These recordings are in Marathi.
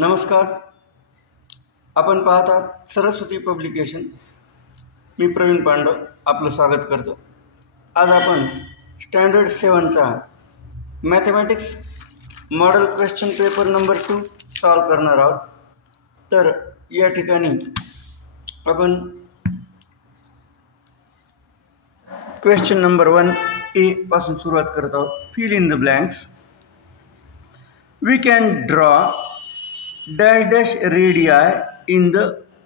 नमस्कार. आपण पाहतात सरस्वती पब्लिकेशन. मी प्रवीण पांडव आपलं स्वागत करतो. आज आपण स्टँडर्ड 7चा mathematics model question paper number 2 solve करणार आहोत. तर या ठिकाणी आपण क्वेश्चन नंबर 1A पासून सुरुवात करत आहोत. Fill in the blanks. We can draw dash dash radii in the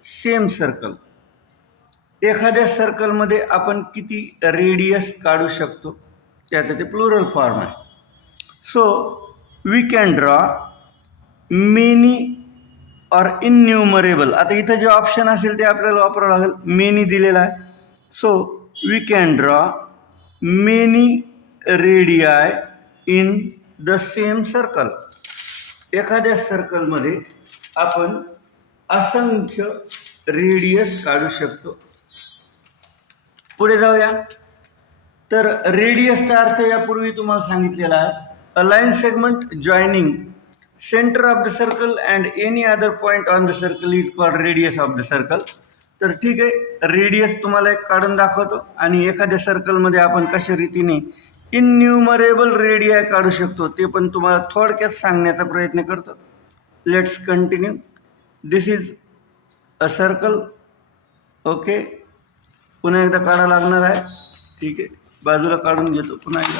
same circle. एखाद्या सर्कलमध्ये आपण किती रेडियस काढू शकतो त्याचं ते प्लुरल फॉर्म आहे. So we can draw many or innumerable. आता इथं जे ऑप्शन असेल ते आपल्याला वापरावं लागेल. मेनी दिलेला आहे. So we can draw many radii in the same circle. एखाद्या सर्कलमध्ये आपण असंख्य रेडियस काढू शकतो. पुढे जाऊया. तर रेडियसचा अर्थ यापूर्वी तुम्हाला सांगितलेला आहे. अ line segment joining centre of the circle and any other point on the circle is called radius of the circle. तर ठीक आहे, रेडियस तुम्हाला एक काढून दाखवतो आणि एखाद्या सर्कलमध्ये आपण कशा रीतीने इन्न्युमरेबल रेडियाई काढू शकतो ते पण तुम्हाला थोडक्यात सांगण्याचा प्रयत्न करतो. Let's continue. This is a circle. Okay, पुन्हा एकदा काढा लागणार आहे. ठीक आहे, बाजूला काढून घेतो पुन्हा एकदा.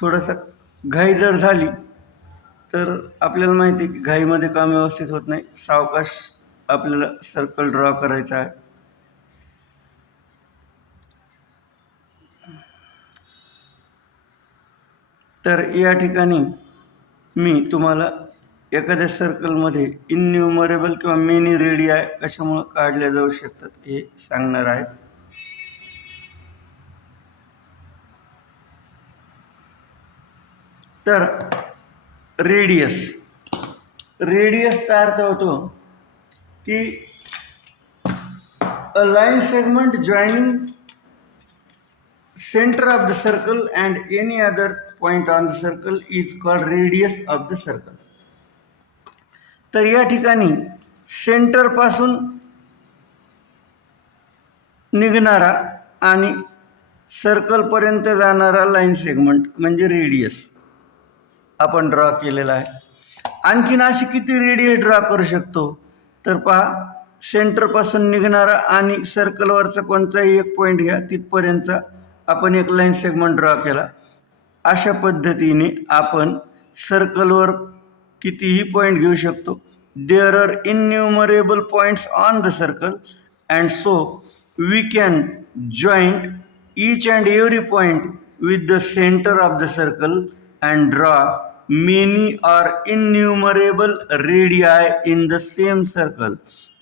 थोडंसं घाई जर झाली तर आपल्याला माहिती आहे की घाईमध्ये काम व्यवस्थित होत नाही. सावकाश आपल्याला सर्कल ड्रॉ करायचा आहे. तर या ठिकाणी मी तुम्हाला एखाद्या सर्कलमध्ये इन्न्युमरेबल किंवा मेनी रेडियाई कशामुळे काढल्या जाऊ शकतात हे सांगणार आहे. तर रेडियसचा अर्थ होतो की अ line segment joining centre of the circle and any other point on the circle is called radius of the circle. तर या ठिकाणी सेंटरपासून निघणारा आणि सर्कलपर्यंत जाणारा लाईन सेगमेंट म्हणजे रेडियस आपण ड्रॉ केलेला आहे. आणखीन अशी किती रेडियस ड्रॉ करू शकतो तर पहा, सेंटरपासून निघणारा आणि सर्कलवरचा कोणताही एक पॉईंट घ्या, तिथपर्यंतचा आपण एक लाईन सेगमेंट ड्रॉ केला. अशा पद्धतीने आपण सर्कलवर कितीही पॉईंट घेऊ शकतो. There are innumerable points on the circle and so we can joint each and every point with the center of the circle and draw many or innumerable radii in the same circle.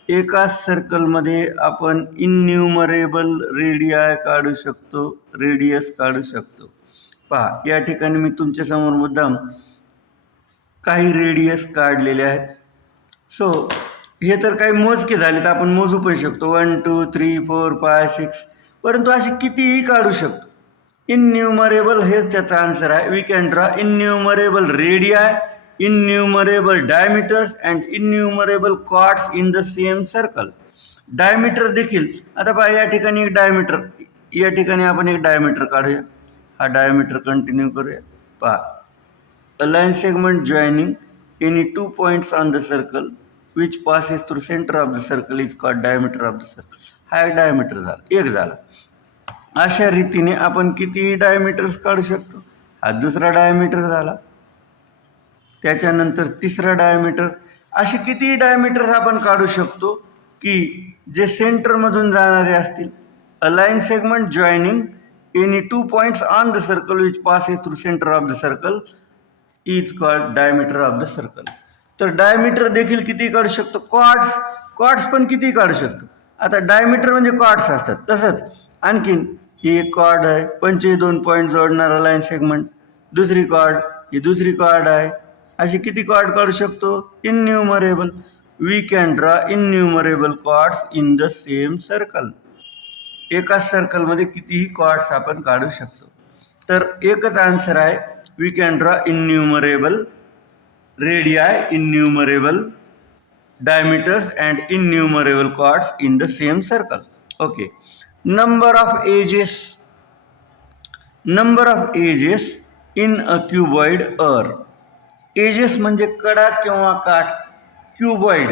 एकाच सर्कलमध्ये आपण इन्न्युमरेबल रेडियाई काढू शकतो, रेडियस काढू शकतो. पहा, या ठिकाणी मी तुमच्यासमोर मुद्दाम काही रेडियस काढलेले आहेत. सो हे तर काही मोजके झालेत, आपण मोजू पण शकतो. 1 2 3 4 5 6, परंतु असे कितीही काढू शकतो. इन्न्युमरेबल हेच त्याचा आन्सर आहे. We can draw innumerable radii, innumerable diameters and innumerable chords in the same circle. Diameter देखील, आता पहा या ठिकाणी एक डायमीटर, या ठिकाणी आपण एक डायमीटर काढूया. हा डायमीटर कंटिन्यू करूया. पहा, अ line segment joining any 2 points on the circle which passes through centre of the circle is called diameter of the circle. हा एक डायमीटर झाला, एक झाला. अशा रीतीने आपण कितीही डायमीटर्स काढू शकतो. हा दुसरा डायमीटर झाला, त्याच्यानंतर तिसरा डायमीटर. असे कितीही डायमीटर्स आपण काढू शकतो की जे सेंटरमधून जाणारे असतील. अ line segment joining any 2 points on the circle which passes through centre of the circle is called diameter of the circle. तर डायमीटर देखील किती काढू शकतो. कॉर्ड्स पण किती काढू शकतो. आता डायमीटर म्हणजे कॉर्ड्स असतात, तसंच आणखीन ही एक कॉर्ड आहे, 25 पॉईंट जोडणारा लाईन सेगमेंट. दुसरी कॉर्ड, ही दुसरी कॉर्ड आहे. अशी किती कॉर्ड काढू शकतो. Innumerable. We can draw innumerable chords in the same circle. एकाच सर्कलमध्ये कितीही कॉर्ड्स आपण काढू शकतो. तर एकच आन्सर आहे, we can draw innumerable radii, innumerable diameters and innumerable chords in the same circle. Okay. Number of edges in a cuboid or edges म्हणजे कडा किंवा काठ. Cuboid,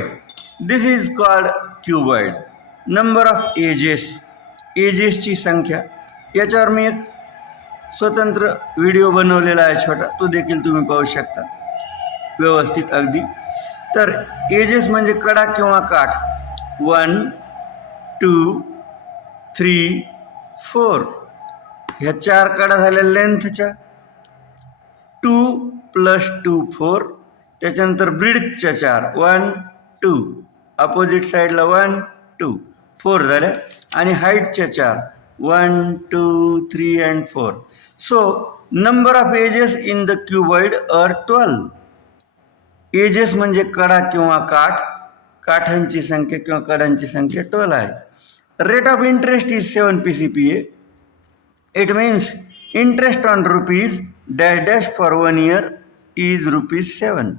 this is called cuboid. Number of एजेसची संख्या, याच्यावर मी एक स्वतंत्र व्हिडिओ बनवलेला आहे छोटा, तो देखील तुम्ही पाहू शकता व्यवस्थित अगदी. तर एजेस म्हणजे कडा किंवा काठ. 1 2 3 4, ह्या 4 कडा झाल्या लेंथच्या. 2 + 2 4, त्याच्यानंतर ब्रिडच्या 4 1 2, अपोजिट साईडला 1 2 4 झाल्या, आणि हाईटच्या 4 1 2 3 and 4. So number of edges in the cuboid are 12. Edges म्हणजे कडा किंवा काठ, काठांची संख्या किंवा कडांची संख्या 12 आहे. Rate of interest is 7 PCPA. It means interest on rupees dash dash for 1 year is ₹7.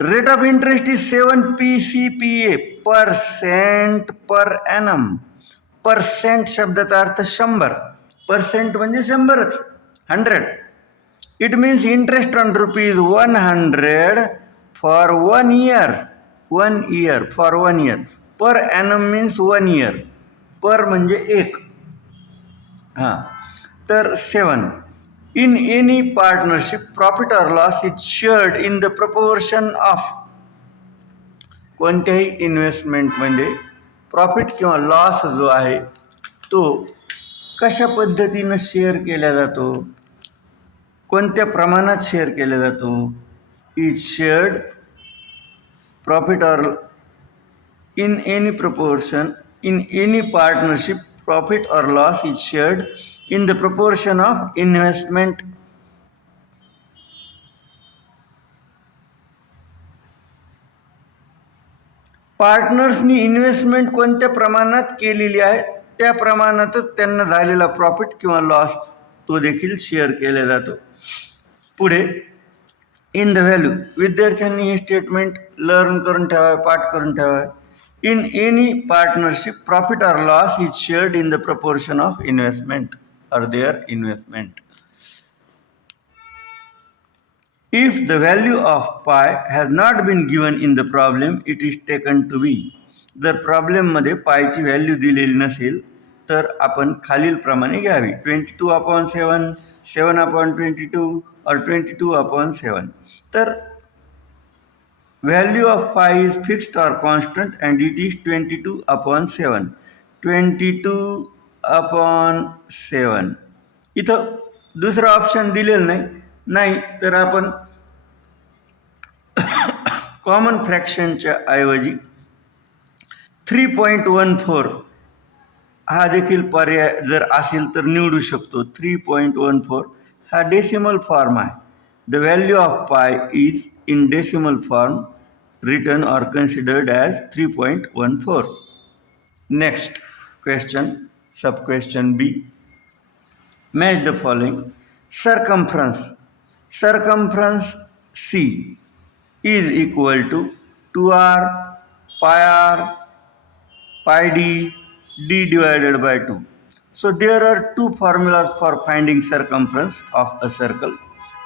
Rate of interest is 7 PCPA % per annum. Percent शब्दाचा अर्थ 100, पर्सेंट म्हणजे 100च, 100. It means interest on ₹100 for 1 year. 1 year for 1 year. Per annum means 1 year. पर म्हणजे 1. हां, तर 7. In any partnership, profit or loss is shared in the proportion of. कोणत्याही इन्व्हेस्टमेंटमध्ये प्रॉफिट किंवा लॉस जो आहे तो कशा पद्धतीनं शेअर केला जातो, कोणत्या प्रमाणात शेअर केला जातो. Is shared profit or in any proportion in any partnership, profit or loss is shared in the proportion of investment. पार्टनर्सनी इन्व्हेस्टमेंट कोणत्या प्रमाणात केलेली आहे त्या प्रमाणातच त्यांना झालेला प्रॉफिट किंवा लॉस तो देखील शेअर केला जातो. पुढे इन द व्हॅल्यू, विद्यार्थ्यांनी हे स्टेटमेंट लर्न करून ठेवावे, पाठ करून ठेवावे. In any partnership, profit or loss is shared in the proportion of investment or their investment. If the value of pi has not been given in the problem, it is taken to be. जर प्रॉब्लेममध्ये पायची व्हॅल्यू दिलेली नसेल तर आपण खालीलप्रमाणे घ्यावी. 22/7, 7/22 or 22/7. तर व्हॅल्यू ऑफ पाय इज फिक्स्ड और कॉन्स्टंट अँड इट इज 22/7. 22/7. इथं दुसरं ऑप्शन दिलेलं नाही तर आपण कॉमन फ्रॅक्शनच्या ऐवजी 3.14 हा देखील पर्याय जर असेल तर निवडू शकतो. 3.14 हा डेसिमल फॉर्म आहे. द व्हॅल्यू ऑफ पाय is in decimal form written or considered as 3.14. Next question, sub question B. Match the following. Circumference C is equal to 2r pi r pi d d divided by 2. So there are two formulas for finding circumference of a circle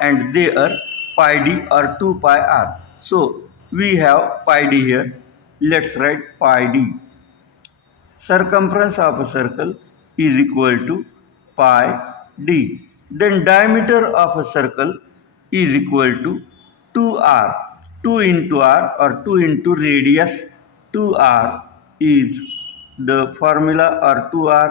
and they are pi d or 2 pi r. So we have pi d here. Let's write pi d. Circumference of a circle is equal to pi d. Then diameter of a circle is equal to 2r. 2 into r or 2 into radius. 2r is the formula, or 2r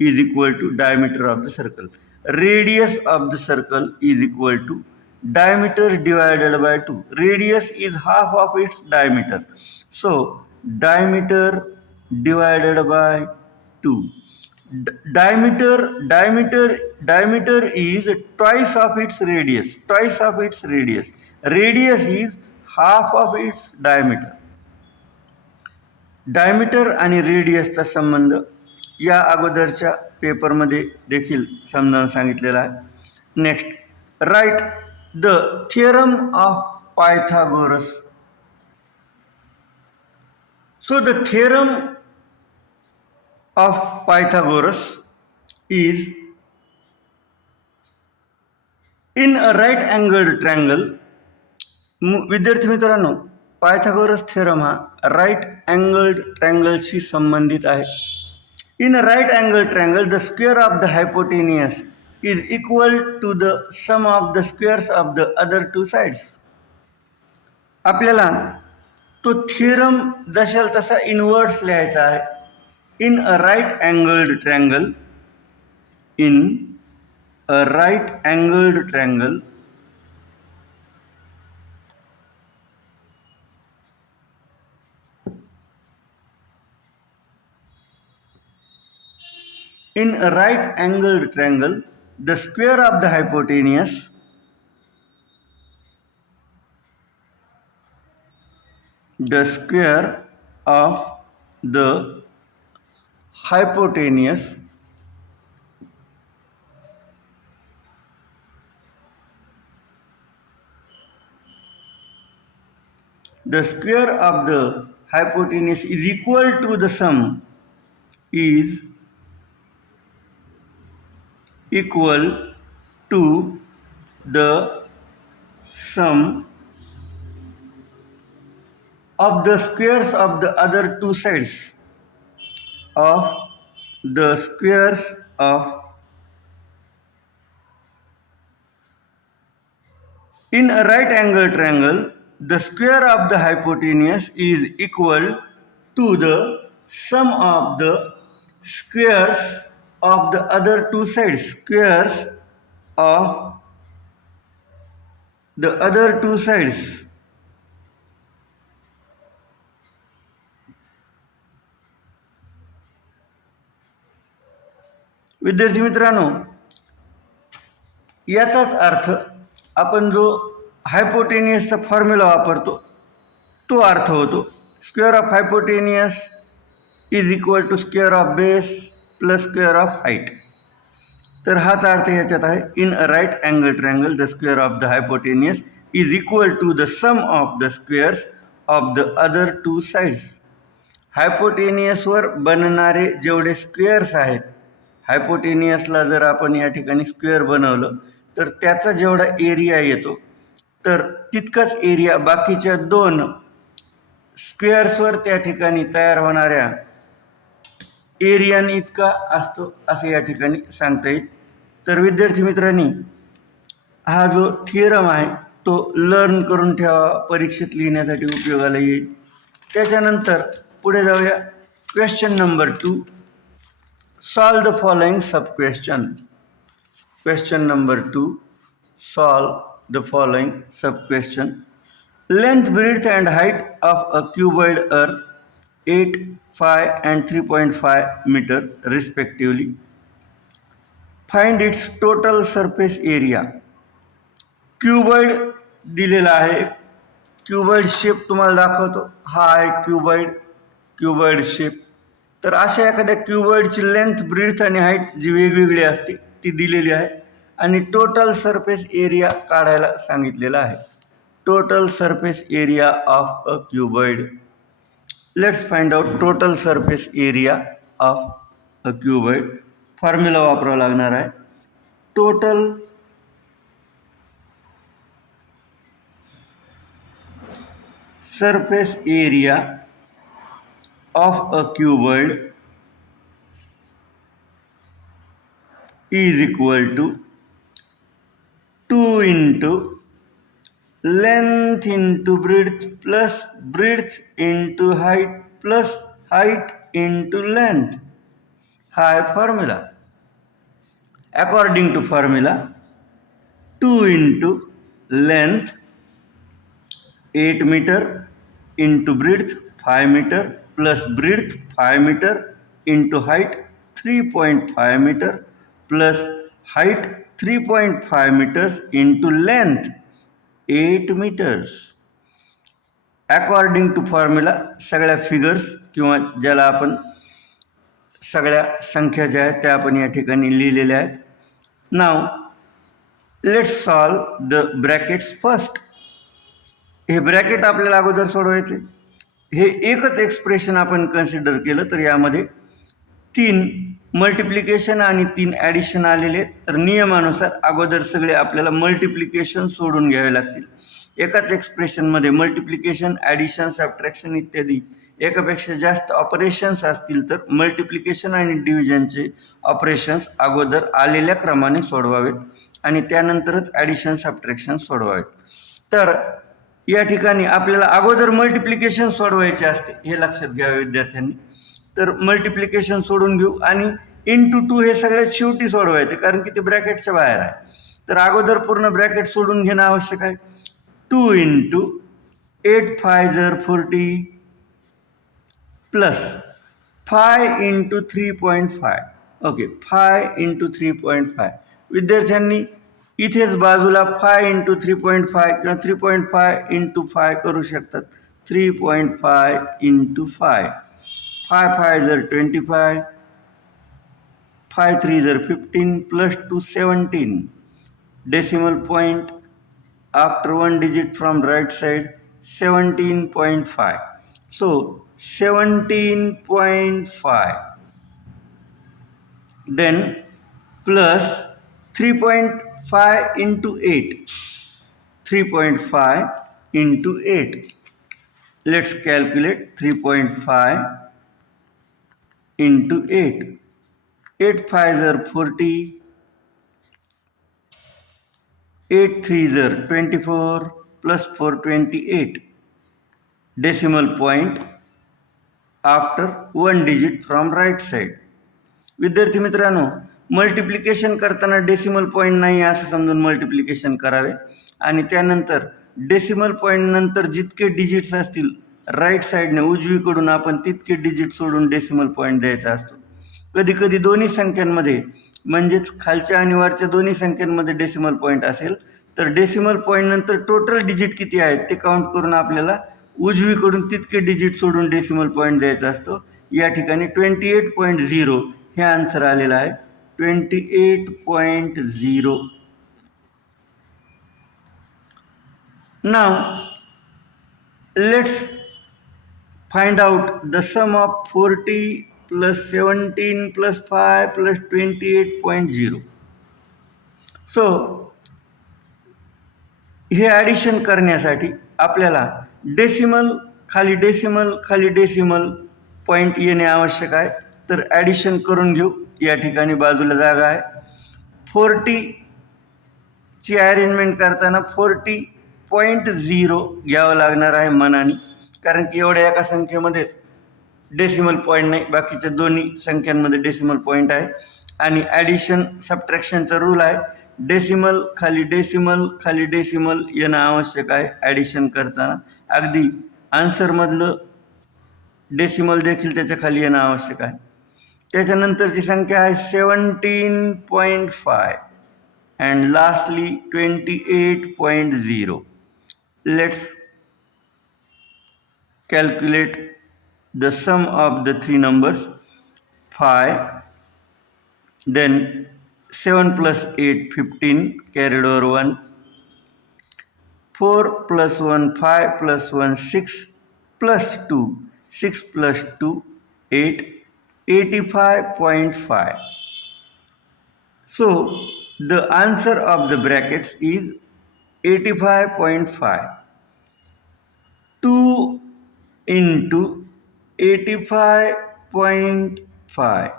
is equal to diameter of the circle. Radius of the circle is equal to diameter divided by 2. Radius is half of its diameter. So diameter divided by 2. Diameter is twice of its radius. Radius is half of its diameter. Diameter आणि रेडियसचा संबंध या अगोदरच्या पेपरमध्ये देखील समजावून सांगितलेला आहे. Next, write the theorem of Pythagoras. So the theorem of Pythagoras is in a right angled triangle. विद्यार्थी मित्रांनो, पायथागोरस थेरम हा राईट अँगल्ड ट्रँगलशी संबंधित आहे. In a right angled triangle the square of the hypotenuse is equal to the sum of the squares of the other two sides. आपल्याला तो थिअरम जशाल तसा इनवर्ड्स लिहायचा आहे. In a right angled triangle, in a right angled triangle in a right angled triangle, the square of the hypotenuse the square of the hypotenuse the square of the hypotenuse is equal to the sum is equal to the sum of the squares of the other two sides of the squares of in a right angle triangle the square of the hypotenuse is equal to the sum of the squares of the other two sides, squares of the other two sides. विद्यार्थी मित्रांनो, याचाच अर्थ आपण जो हायपोटेनियसचा फॉर्म्युला वापरतो तो अर्थ होतो. Square of hypotenuse is equal to square of base plus square of height. तर हाच अर्थ याच्यात आहे. In a right angle triangle the square of the hypotenuse is equal to the sum of the squares of the other two sides. हायपोटेनियसवर बनणारे जेवढे स्क्वेअर्स आहेत, हायपोटेनियसला जर आपण या ठिकाणी स्क्वेअर बनवलं तर त्याचा जेवढा एरिया येतो तर तितकाच एरिया बाकीच्या दोन स्क्वेअर्सवर त्या ठिकाणी तयार होणाऱ्या एरियान इतका असतो असं या ठिकाणी सांगता येईल. तर विद्यार्थी मित्रांनी हा जो थिअरम आहे तो लर्न करून ठेवा, परीक्षेत लिहिण्यासाठी उपयोगाला येईल. त्याच्यानंतर पुढे जाऊया. Question number 2, solve the following sub question. Question number 2, solve the following sub question. Length, breadth and height of a cuboid are 8, 5 and 3.5 meter respectively. Find its total surface area. Cuboid दिलेला आहे. क्यूबॉइड शेप तुम्हाला दाखवतो. हा आहे क्यूबॉइड शेप. तर अशा एखाद्या क्यूबॉइडची लेंथ, ब्रेड्थ आणि हाईट जी वेगवेगळी असते ती दिलेली आहे आणि टोटल सरफेस एरिया काढायला सांगितलेला आहे. Total surface area of a cuboid. Let's find out total surface area of a cuboid. Formula वापरावा लागणार आहे. Total surface area of a cuboid is equal to 2 into length into breadth plus breadth into height plus height into length. हा आहे formula. According to formula 2 into length 8 meter into breadth 5 meter plus breadth 5 meter into height 3.5 meter plus height 3.5 meters into length 8 meters. According to formula सगळ्या फिगर्स किंवा ज्याला आपण सगळ्या संख्या ज्या आहेत त्या आपण या ठिकाणी लिहिलेल्या आहेत. Now let's solve the brackets first. हे ब्रॅकेट आपल्याला अगोदर सोडवायचे. हे एकच एक्सप्रेशन आपण कन्सिडर केलं तर यामध्ये 3 मल्टिप्लिकेशन आणि 3 ॲडिशन आलेले. तर नियमानुसार अगोदर सगळे आपल्याला मल्टिप्लिकेशन सोडून घ्यावे लागतील. एकाच एक्सप्रेशनमध्ये मल्टिप्लिकेशन, ॲडिशन, सबट्रॅक्शन इत्यादी एकापेक्षा जास्त ऑपरेशन्स असतील तर मल्टिप्लिकेशन आणि डिव्हिजनचे ऑपरेशन्स अगोदर आलेल्या क्रमाने सोडवावेत आणि त्यानंतरच ॲडिशन, सबट्रॅक्शन सोडवावेत. तर या ठिकाणी आपल्याला अगोदर मल्टिप्लिकेशन सोडवायचे असते, हे लक्षात घ्यावे विद्यार्थ्यांनी. तर मल्टिप्लिकेशन सोडून घेऊ आणि इंटू 2 हे सगळ्यात शेवटी सोडवायचे, कारण की ते ब्रॅकेटच्या बाहेर आहे. तर अगोदर पूर्ण ब्रॅकेट सोडून घेणं आवश्यक आहे. 2 इंटू 8 5 जर 40 प्लस 5 इंटू 3.5. Okay, 5 into 3.5. विद्यार्थ्यांनी इथेच बाजूला 5 इंटू 3.5 किंवा 3.5 इंटू 5 करू शकतात. 3.5 इंटू 5. 5 5 जर 25, 5 3 जर 15, plus 2 17. Decimal point after one digit from right side 17.5. So 17.5. Then plus 3.5 into 8. 3.5 into 8. Let's calculate 3.5 into 8. 8 5 are 40. 8 3 are 24 plus 4 28. Decimal point after one digit from right side. विद्यार्थी मित्रांनो, मल्टिप्लिकेशन करताना डेसिमल पॉईंट नाही असं समजून मल्टिप्लिकेशन करावे आणि त्यानंतर डेसिमल पॉईंट नंतर जितके डिजिट्स असतील राईट साईडने उजवीकडून आपण तितके डिजिट सोडून डेसिमल पॉईंट द्यायचा असतो. कधी कधी दोन्ही संख्यांमध्ये म्हणजेच खालच्या आणि वरच्या दोन्ही संख्यांमध्ये डेसिमल पॉईंट असेल तर डेसिमल पॉईंट नंतर टोटल डिजिट किती आहेत ते काउंट करून आपल्याला उजवीकडून तितके डिजिट सोडून डेसिमल पॉईंट द्यायचा असतो. या ठिकाणी 28.0 हे आन्सर आलेलं आहे. 28.0. Now let's find out the sum of 40 plus 17 plus 5 plus 28.0. So हे ॲडिशन करण्यासाठी आपल्याला डेसिमल खाली डेसिमल पॉईंट येणे आवश्यक आहे. तर ॲडिशन करून घेऊ. या ठिकाणी बाजूला जागा आहे. 40ची अरेंजमेंट करताना 40.0 घ्यावं लागणार आहे मनाने, कारण की एवढ्या एका संख्येमध्येच डेसिमल पॉईंट नाही, बाकीच्या दोन्ही संख्यांमध्ये डेसिमल पॉईंट आहे. आणि ॲडिशन सबट्रॅक्शनचा रूल आहे, डेसिमल खाली डेसिमल येणं आवश्यक आहे ॲडिशन करताना. अगदी आन्सरमधलं डेसिमल देखील त्याच्या खाली येणं आवश्यक आहे. त्याच्यानंतरची संख्या आहे 17.5 and lastly 28.0. Let's calculate the sum of the three numbers. 5, then 7 plus 8 15 carried over 1, 4 plus 1 5 plus 1 6 plus 2 6 plus 2 8, 85.5. So the answer of the brackets is 85.5. 2 into 85.5.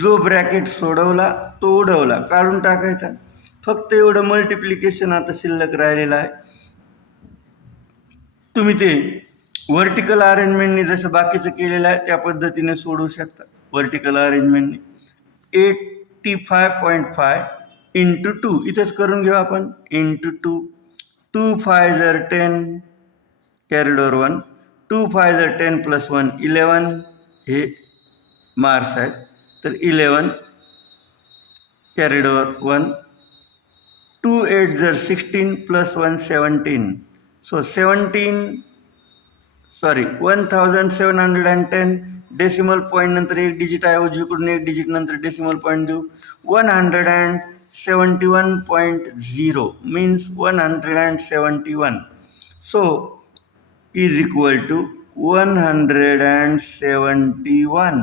जो ब्रॅकेट सोडवला तो उडवला, काढून टाकायचा. फक्त एवढं मल्टिप्लिकेशन आता शिल्लक राहिलेलं आहे. तुम्ही ते व्हर्टिकल अरेंजमेंटने जसं बाकीचं केलेलं आहे त्या पद्धतीने सोडवू शकता. व्हर्टिकल अरेंजमेंटने 85.5 इंटू 2 इथंच करून घेऊ आपण. इंटू 2. 2 5 जर 10 कॅरीड ओव्हर 1. 2 5 जर 10 प्लस 1 11 हे मार्क्स आहेत. तर 11 कॅरीड ओव्हर 1. 2 8 जर 16 प्लस 1 17. सो 1710 डेसिमल पॉईंट नंतर एक डिजिट आहे, उजवीकडून एक डिजिट नंतर डेसिमल पॉईंट देऊ. 171.0 means 171. So is equal to 171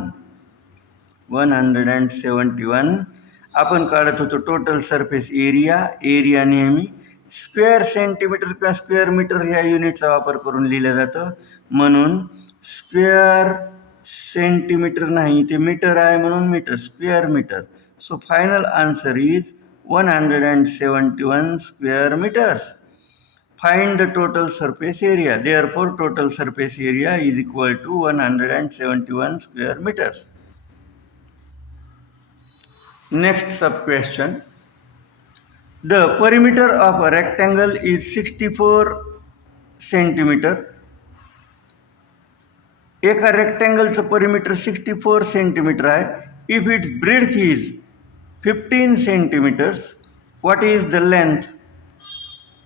आपण काढत होतो टोटल सरफेस एरिया नेहमी स्क्वेअर सेंटीमीटर किंवा स्क्वेअर मीटर ह्या युनिटचा वापर करून लिहिलं जातं, म्हणून स्क्वेअर सेंटीमीटर नाही ते मीटर आहे म्हणून metre, square metre. So final answer is 171 square meters. Find the total surface area. Therefore, total surface area is equal to 171 square meters. Next sub question. The perimeter of a rectangle is 64 centimeter. एका रेक्टँगलचं परिमीटर 64 सेंटीमीटर आहे. If its breadth is 15 centimetres, what is the length?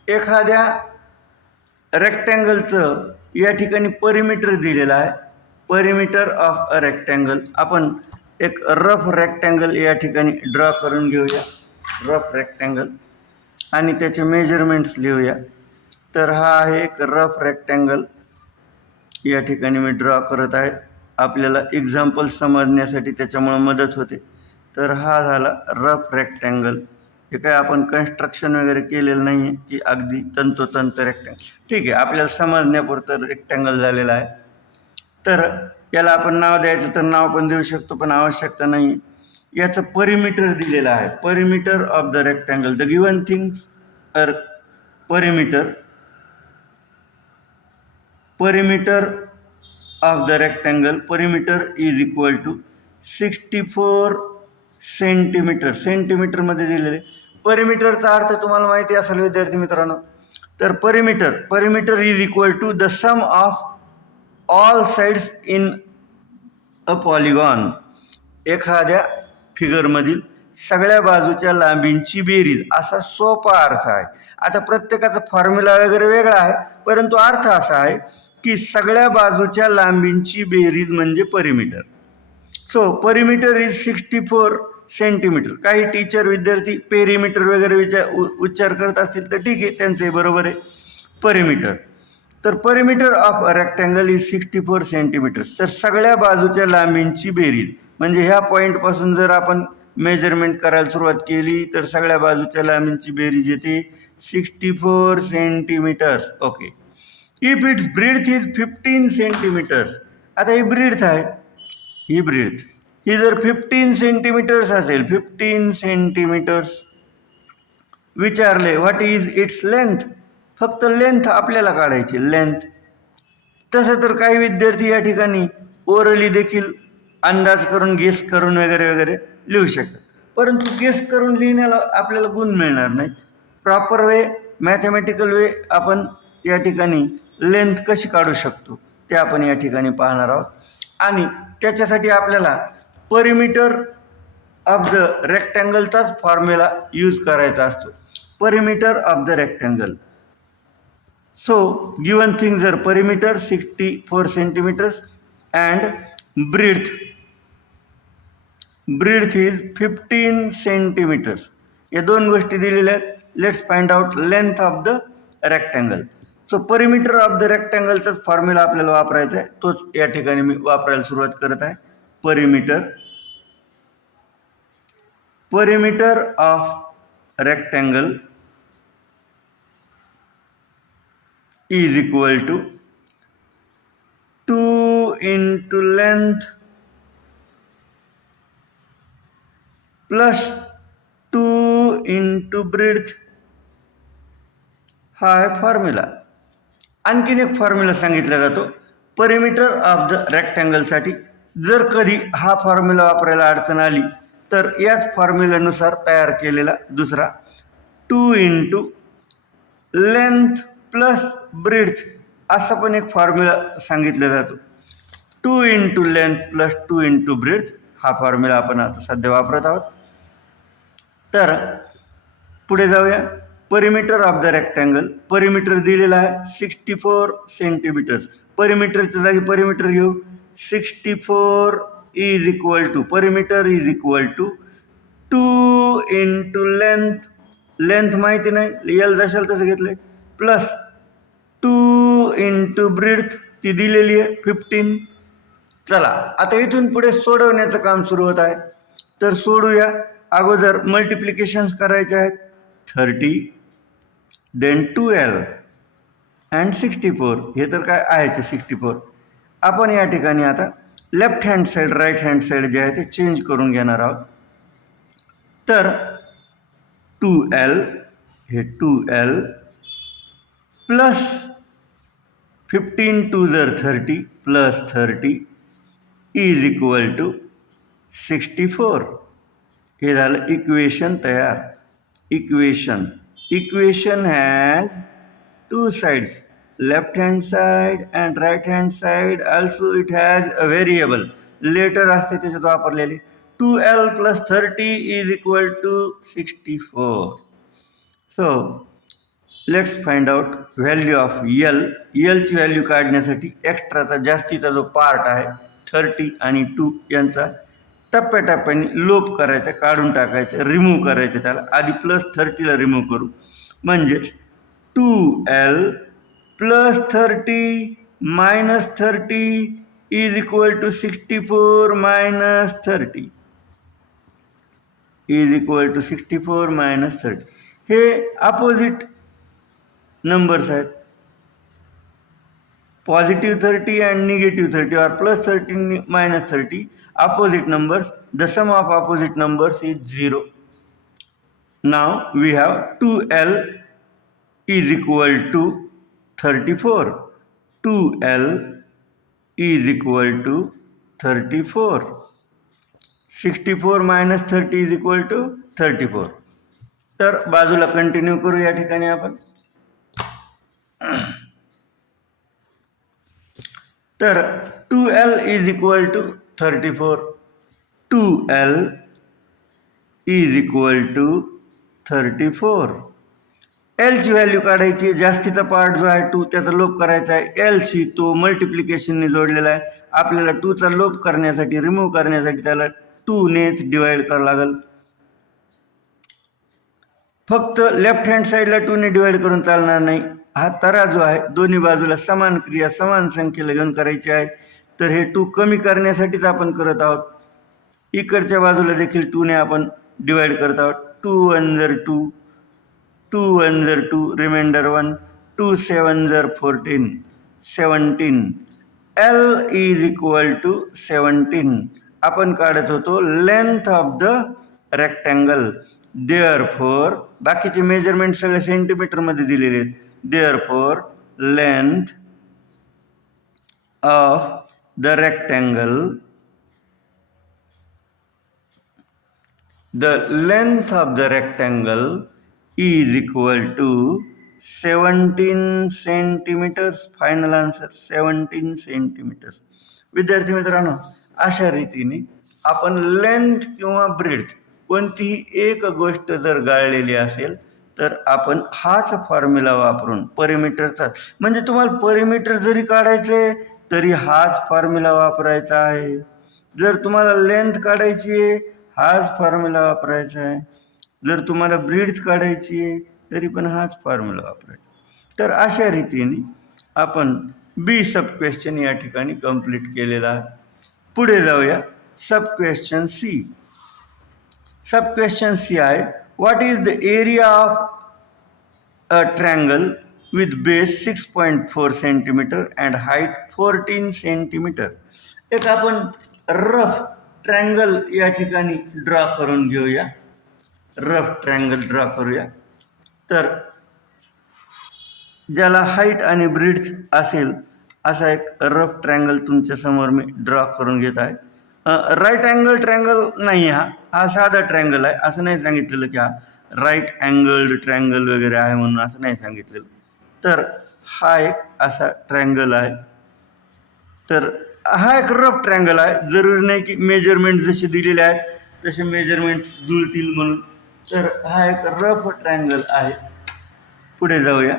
एखाद्या रेक्टँगलचं या ठिकाणी परिमीटर दिलेलं आहे. Perimeter of a rectangle. आपण एक रफ रेक्टँगल या ठिकाणी ड्रॉ करून घेऊया, रफ रेक्टँगल, आणि त्याचे मेजरमेंट्स लिहूया. तर हा आहे एक रफ रेक्टँगल या ठिकाणी मी ड्रॉ करत आहे. आपल्याला एक्झाम्पल समजण्यासाठी त्याच्यामुळे मदत होते. तर हा झाला रफ रेक्टँगल. हे काय आपण कन्स्ट्रक्शन वगैरे केलेलं नाही आहे की अगदी तंतोतंत रेक्टँगल. ठीक आहे, आपल्याला समजण्यापुरतं रेक्टँगल झालेलं आहे. तर याला आपण नाव द्यायचं तर नाव पण देऊ शकतो, पण आवश्यकता नाही. याचं परिमीटर दिलेलं आहे. Perimeter of the rectangle. The given things are perimeter of the rectangle. Perimeter is equal to 64 centimetre. सेंटीमीटरमध्ये दिलेले. परिमीटरचा अर्थ तुम्हाला माहिती असेल विद्यार्थी मित्रांनो. तर perimeter is equal to the sum of all sides in a polygon. एखाद्या फिगरमधील सगळ्या बाजूच्या लांबींची बेरीज, असा सोपा अर्थ आहे. आता प्रत्येकाचा फॉर्म्युला वगैरे वेगळा आहे, परंतु अर्थ असा आहे की सगळ्या बाजूच्या लांबींची बेरीज म्हणजे परिमीटर. So परिमीटर is 64 centimetre. काही टीचर विद्यार्थी पेरीमीटर वगैरे उच्चार करत असतील तर ठीक आहे, त्यांचंही बरोबर आहे. परिमीटर. तर परिमीटर of a rectangle is 64 centimetre. तर सगळ्या बाजूच्या लांबींची बेरीज म्हणजे ह्या पॉईंटपासून जर आपण मेजरमेंट करायला सुरुवात केली तर सगळ्या बाजूच्या लांबींची बेरीज येते 64 centimetre. Okay. If its breadth is 15 centimetres. आता ही ब्रीड्थ आहे, ही ब्रीड्थ ही जर 15 सेंटीमीटर्स असेल, 15 सेंटीमीटर्स विचारले व्हॉट इज इट्स लेंथ. फक्त लेंथ आपल्याला काढायची, लेंथ. तसं तर काही विद्यार्थी या ठिकाणी ओरली देखील अंदाज करून गेस करून वगैरे लिहू शकतात, परंतु गेस करून लिहिण्याला आपल्याला गुण मिळणार नाही. प्रॉपर वे, मॅथमॅटिकल वे आपण या ठिकाणी लेंथ कशी काढू शकतो ते आपण या ठिकाणी पाहणार आहोत. आणि त्याच्यासाठी आपल्याला परिमीटर ऑफ द रेक्टँगलचाच फॉर्म्युला यूज करायचा असतो. Perimeter of the rectangle. So given things are perimeter 64 centimetres and breadth is 15 centimetres. या दोन गोष्टी दिलेल्या आहेत. Let's find out length of the rectangle. So perimeter of the रेक्टँगलचाच फॉर्म्युला आपल्याला वापरायचा आहे, तोच या ठिकाणी मी वापरायला सुरुवात करत आहे. Perimeter of rectangle is equal to 2 into length plus 2 into breadth. हा आहे फॉर्म्युला. आणखीन एक फॉर्म्युला सांगितला जातो परिमीटर ऑफ द रेक्टँगलसाठी. जर कधी हा फॉर्म्युला वापरायला अडचण आली तर याच फॉर्म्युल्यानुसार तयार केलेला दुसरा 2 into लेंथ प्लस ब्रीड्थ असा पण एक फॉर्म्युला सांगितला जातो. 2 into length plus 2 into breadth हा फॉर्म्युला आपण आता सध्या वापरत आहोत. तर पुढे जाऊया. Perimeter of the rectangle. Perimeter दिलेला आहे 64 सेंटीमीटर्स. परिमीटरच्या जागी परिमीटर घेऊ. 64 is equal to, perimeter is equal to 2 into length. Length माहिती नाही, एल जशाल तसं घेतलं, प्लस 2 इंटू ब्रीथ ती दिलेली आहे 15. चला आता इथून पुढे सोडवण्याचं काम सुरू होत आहे. तर सोडूया. अगोदर मल्टिप्लिकेशन्स करायचे आहेत. 30 देन 2L अँड 64. हे तर काय आहेच 64. आपण या ठिकाणी आता left hand side right hand side जे आहे ते चेंज करून घेणार आहोत. तर 2L हे 2L प्लस 15 2 जर 30 प्लस 30 इज इक्वल टू 64. हे झालं इक्वेशन तयार. Equation has two sides, left hand side and right hand side. Also it has a variable. Letter असते त्याच्यात वापरलेले. 2L plus 30 is equal to 64. So let's find out value of L. ची व्हॅल्यू काढण्यासाठी एक्स्ट्राचा जास्तीचा जो पार्ट आहे 30 आणि 2 यांचा टप्प्याटप्प्याने लोप करायचा, काढून टाकायचं, रिमूव्ह करायचं. त्याला आधी प्लस 30ला रिमूव्ह करू. म्हणजेच 2L plus 30 minus 30 is equal to 64 minus 30 is equal to 64 minus 30. हे अपोजिट नंबर्स आहेत. Positive 30 and negative 30 or plus 30 minus 30 opposite numbers. The sum of opposite numbers is 0. Now we have 2L is equal to 34. 2L is equal to 34. 64 minus 30 is equal to 34. तर बाजूला कंटिन्यू करू. या ठिकाणी आपण तर 2L is equal to 34. 2L is equal to 34. L ची व्हॅल्यू काढायची. जास्तीचा पार्ट जो आहे 2 त्याचा लोप करायचा आहे. L ची तो मल्टिप्लिकेशनने जोडलेला आहे. आपल्याला 2चा लोप करण्यासाठी, रिमूव्ह करण्यासाठी त्याला 2 नेच डिवाइड करावं लागेल. फक्त लेफ्ट हँड साईडला 2 ने डिवाइड करून चालणार नाही. हा तराजू आहे. दोन्ही बाजूला समान क्रिया समान संख्येला घेऊन करायची आहे. तर हे 2 कमी करण्यासाठीच आपण करत आहोत. इकडच्या बाजूला देखील 2 ने आपण डिवाइड करत आहोत. 2 1 जर 2, 2 1 जर 2, रिमाइंडर 1, 2 7 जर 14, 17. L is equal to 17. आपण काढत होतो length of the rectangle. Therefore बाकीचे मेजरमेंट सगळे सेंटीमीटरमध्ये दिलेले आहेत. Therefore length of the rectangle, the length of the rectangle is equal to 17 centimeters. Final answer 17 centimeters. विद्यार्थी मित्रांनो, अशा रीतीने आपण लेंथ किंवा ब्रेड्थ कोणतीही एक गोष्ट जर गाळलेली असेल तर आपण हाच फॉर्म्युला वापरून परिमीटरचा, म्हणजे तुम्हाला परिमीटर जरी काढायचे तरी हाच फॉर्म्युला वापरायचा आहे. जर तुम्हाला लेंथ काढायची आहे हाच फॉर्म्युला वापरायचा आहे. जर तुम्हाला ब्रीड्थ काढायची आहे तरी पण हाच फॉर्म्युला वापरायचा. तर अशा रीतीने आपण बी सब क्वेश्चन या ठिकाणी कंप्लीट केलेला आहे. पुढे जाऊया. सब क्वेश्चन सी. सब क्वेश्चन सी आहे, what is the area of a triangle with base 6.4 centimetre and height 14 centimetre. एक आपण रफ ट्रायंगल या ठिकाणी ड्रॉ करून घेऊया. रफ ट्रायंगल ड्रॉ करूया. तर ज्याला हाईट आणि ब्रीड्थ असेल असा एक रफ ट्रायंगल तुमच्या समोर मी ड्रॉ करून घेत आहे. राईट अँगल ट्रायंगल नाही, हा साधा ट्रायंगल आहे. असं नाही सांगितलेलं की हा राईट अँगल्ड ट्रायंगल वगैरे आहे म्हणून, असं नाही सांगितलेलं. तर हा एक असा ट्रायंगल आहे. तर हा एक रफ ट्रायंगल आहे. जरुरी नाही की मेजरमेंट जसे दिलेले आहेत तसे मेजरमेंट्स जुळतील म्हणून. तर हा एक रफ ट्रायंगल आहे. पुढे जाऊया.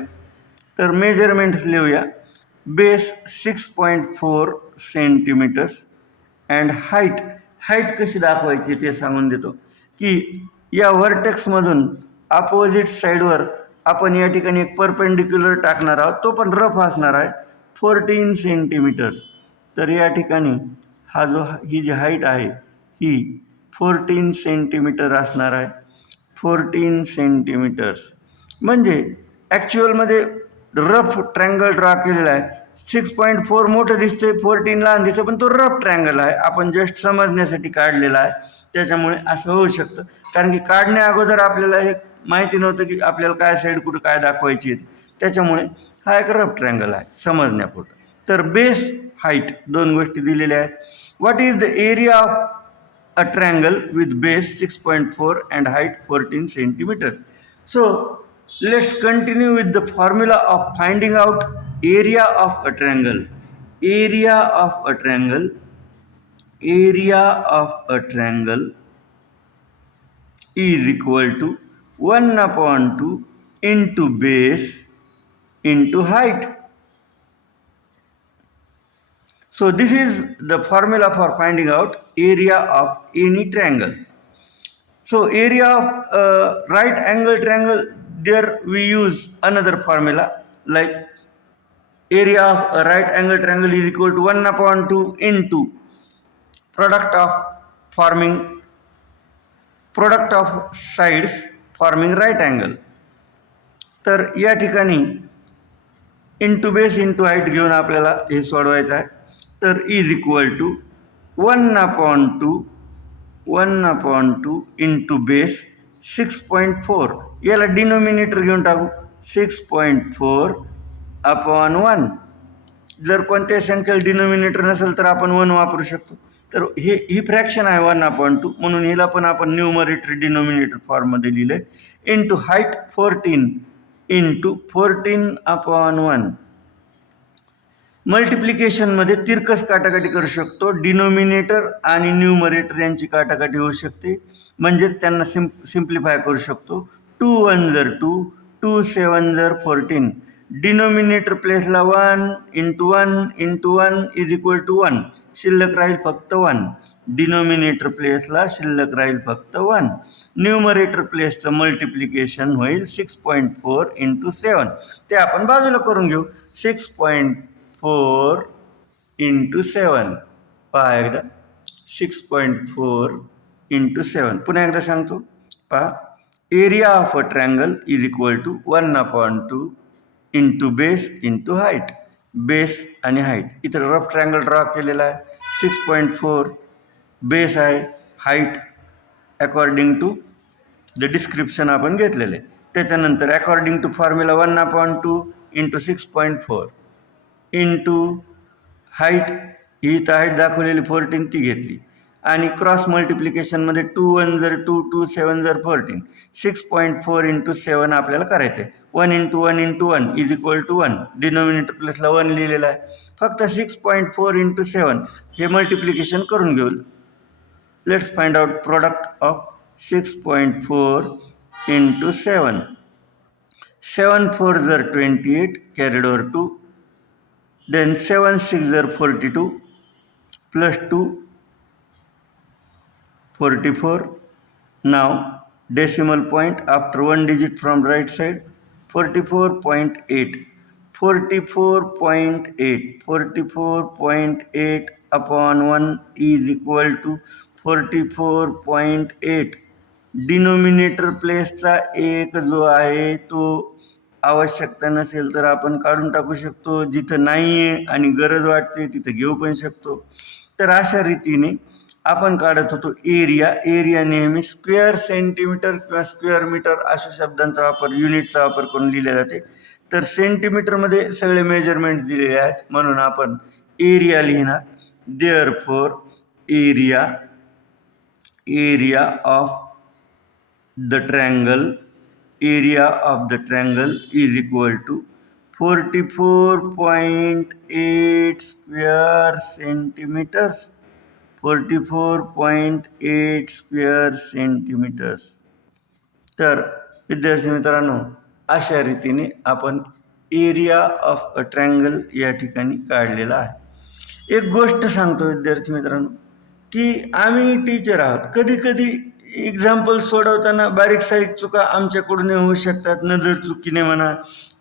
तर मेजरमेंट्स लिहूया. Base 6.4 centimetres and height. Height कशी दाखवायची ते सांगून देतो की या व्हर्टेक्समधून अपोजिट साईडवर आपण या ठिकाणी एक परपेंडिक्युलर टाकणार आहोत, तो पण रफ असणार आहे 14 सेंटीमीटर्स. तर या ठिकाणी ही जी हाईट आहे ही 14 सेंटीमीटर असणार आहे. 14 सेंटीमीटर्स म्हणजे ॲक्च्युअलमध्ये रफ ट्रँगल ड्रॉ केलेला आहे. 6.4 मोठं दिसतंय, 14 लहान दिसतं, पण तो रफ ट्रँगल आहे, आपण जस्ट समजण्यासाठी काढलेला आहे. त्याच्यामुळे असं होऊ शकतं, कारण की काढण्या अगोदर आपल्याला हे माहिती नव्हतं की आपल्याला काय साईड कुठं काय दाखवायची आहे. त्याच्यामुळे हा एक रफ ट्रँगल आहे समजण्यापुरतं. तर बेस, हाईट दोन गोष्टी दिलेल्या आहेत. What is the area of a triangle with base 6.4 and height 14 centimeters. So let's continue with the formula of finding out area of a triangle. Area of a triangle is equal to 1/2 into base into height. So this is the formula for finding out area of any triangle. So area of right angle triangle, there we use another formula, like area of a right angle triangle is equal to 1/2 into product of sides forming right angle. तर या ठिकाणी इंटू बेस इंटू हाईट घेऊन आपल्याला हे सोडवायचं आहे. तर is equal to 1/2 into base 6.4. याला डिनोमिनेटर घेऊन टाकू, 6.4/1. जर कोणत्याही संख्येला डिनोमिनेटर नसेल तर आपण 1 वापरू शकतो. तर ही फ्रॅक्शन आहे 1/2, म्हणून हिला पण आपण न्यूमरेटर डिनोमिनेटर फॉर्ममध्ये लिहिले. Into height 14 into 14/1. मल्टिप्लिकेशनमध्ये तिरकस काटाकाटी करू शकतो. डिनोमिनेटर आणि न्यूमरेटर यांची काटाकाटी होऊ शकते, म्हणजेच त्यांना सिम्प्लिफाय करू शकतो. 2 1 जर 2, 2 7 जर 14. डिनोमिनेटर प्लेसला 1 into 1 into 1 is equal to 1. शिल्लक राहील फक्त 1. डिनोमिनेटर प्लेसला शिल्लक राहील फक्त 1. न्यूमरेटर प्लेसचं मल्टिप्लिकेशन होईल 6.4 इंटू 7. ते आपण बाजूला करून घेऊ. 6.4 इंटू 7. पहा एकदा, 6.4 इंटू 7. पुन्हा एकदा सांगतो, पहा. Area of a triangle is equal to 1/2 into base into height. Base आणि हाईट, इथं रफ ट्रँगल ड्रॉ केलेला आहे. 6.4 बेस आहे, height according to the description आपण घेतलेलं आहे. त्याच्यानंतर according to formula 1/2 into 6.4 into height, ही इथं हाईट दाखवलेली 14 ती घेतली, आणि क्रॉस मल्टिप्लिकेशनमध्ये 2 1 जर 2, 2 7 जर 14. 6.4 इंटू 7 आपल्याला करायचं आहे. 1 into 1 into 1 is equal to 1. Denominator प्लेसला 1 लिहिलेला आहे. फक्त 6.4 इंटू 7 हे मल्टिप्लिकेशन करून घेऊ. Let's find out product of 6.4 into 7. 7 4 जर 28 carried over 2. Then 7 6 are 42 plus 2 44. Now decimal point after one digit from right side, 44.8. 44.8 upon 1 is equal to 44.8. Denominator प्लेसचा एक जो आहे तो आवश्यकता नसेल तर आपण काढून टाकू शकतो. जिथं नाही आहे आणि गरज वाटते तिथं घेऊ पण शकतो. तर अशा रीतीने आपण काढत होतो एरिया. एरिया नेहमी स्क्वेअर सेंटीमीटर किंवा स्क्वेअर मीटर अशा शब्दांचा वापर, युनिटचा वापर करून लिहिले जाते. तर सेंटीमीटरमध्ये सगळे मेजरमेंट दिलेले आहेत, म्हणून आपण एरिया लिहिणार. Therefore area of the triangle is equal to 44.8 square centimeters. 44.8 square centimeters. तर विद्यार्थी मित्रांनो, अशा रीतीने आपण एरिया ऑफ अ ट्रँगल या ठिकाणी काढलेला आहे. एक गोष्ट सांगतो विद्यार्थी मित्रांनो, की आम्ही टीचर आहोत. कधी कधी एक्झाम्पल सोडवताना बारीक सारीक चुका आमच्याकडून होऊ शकतात, नजर चुकीने म्हणा,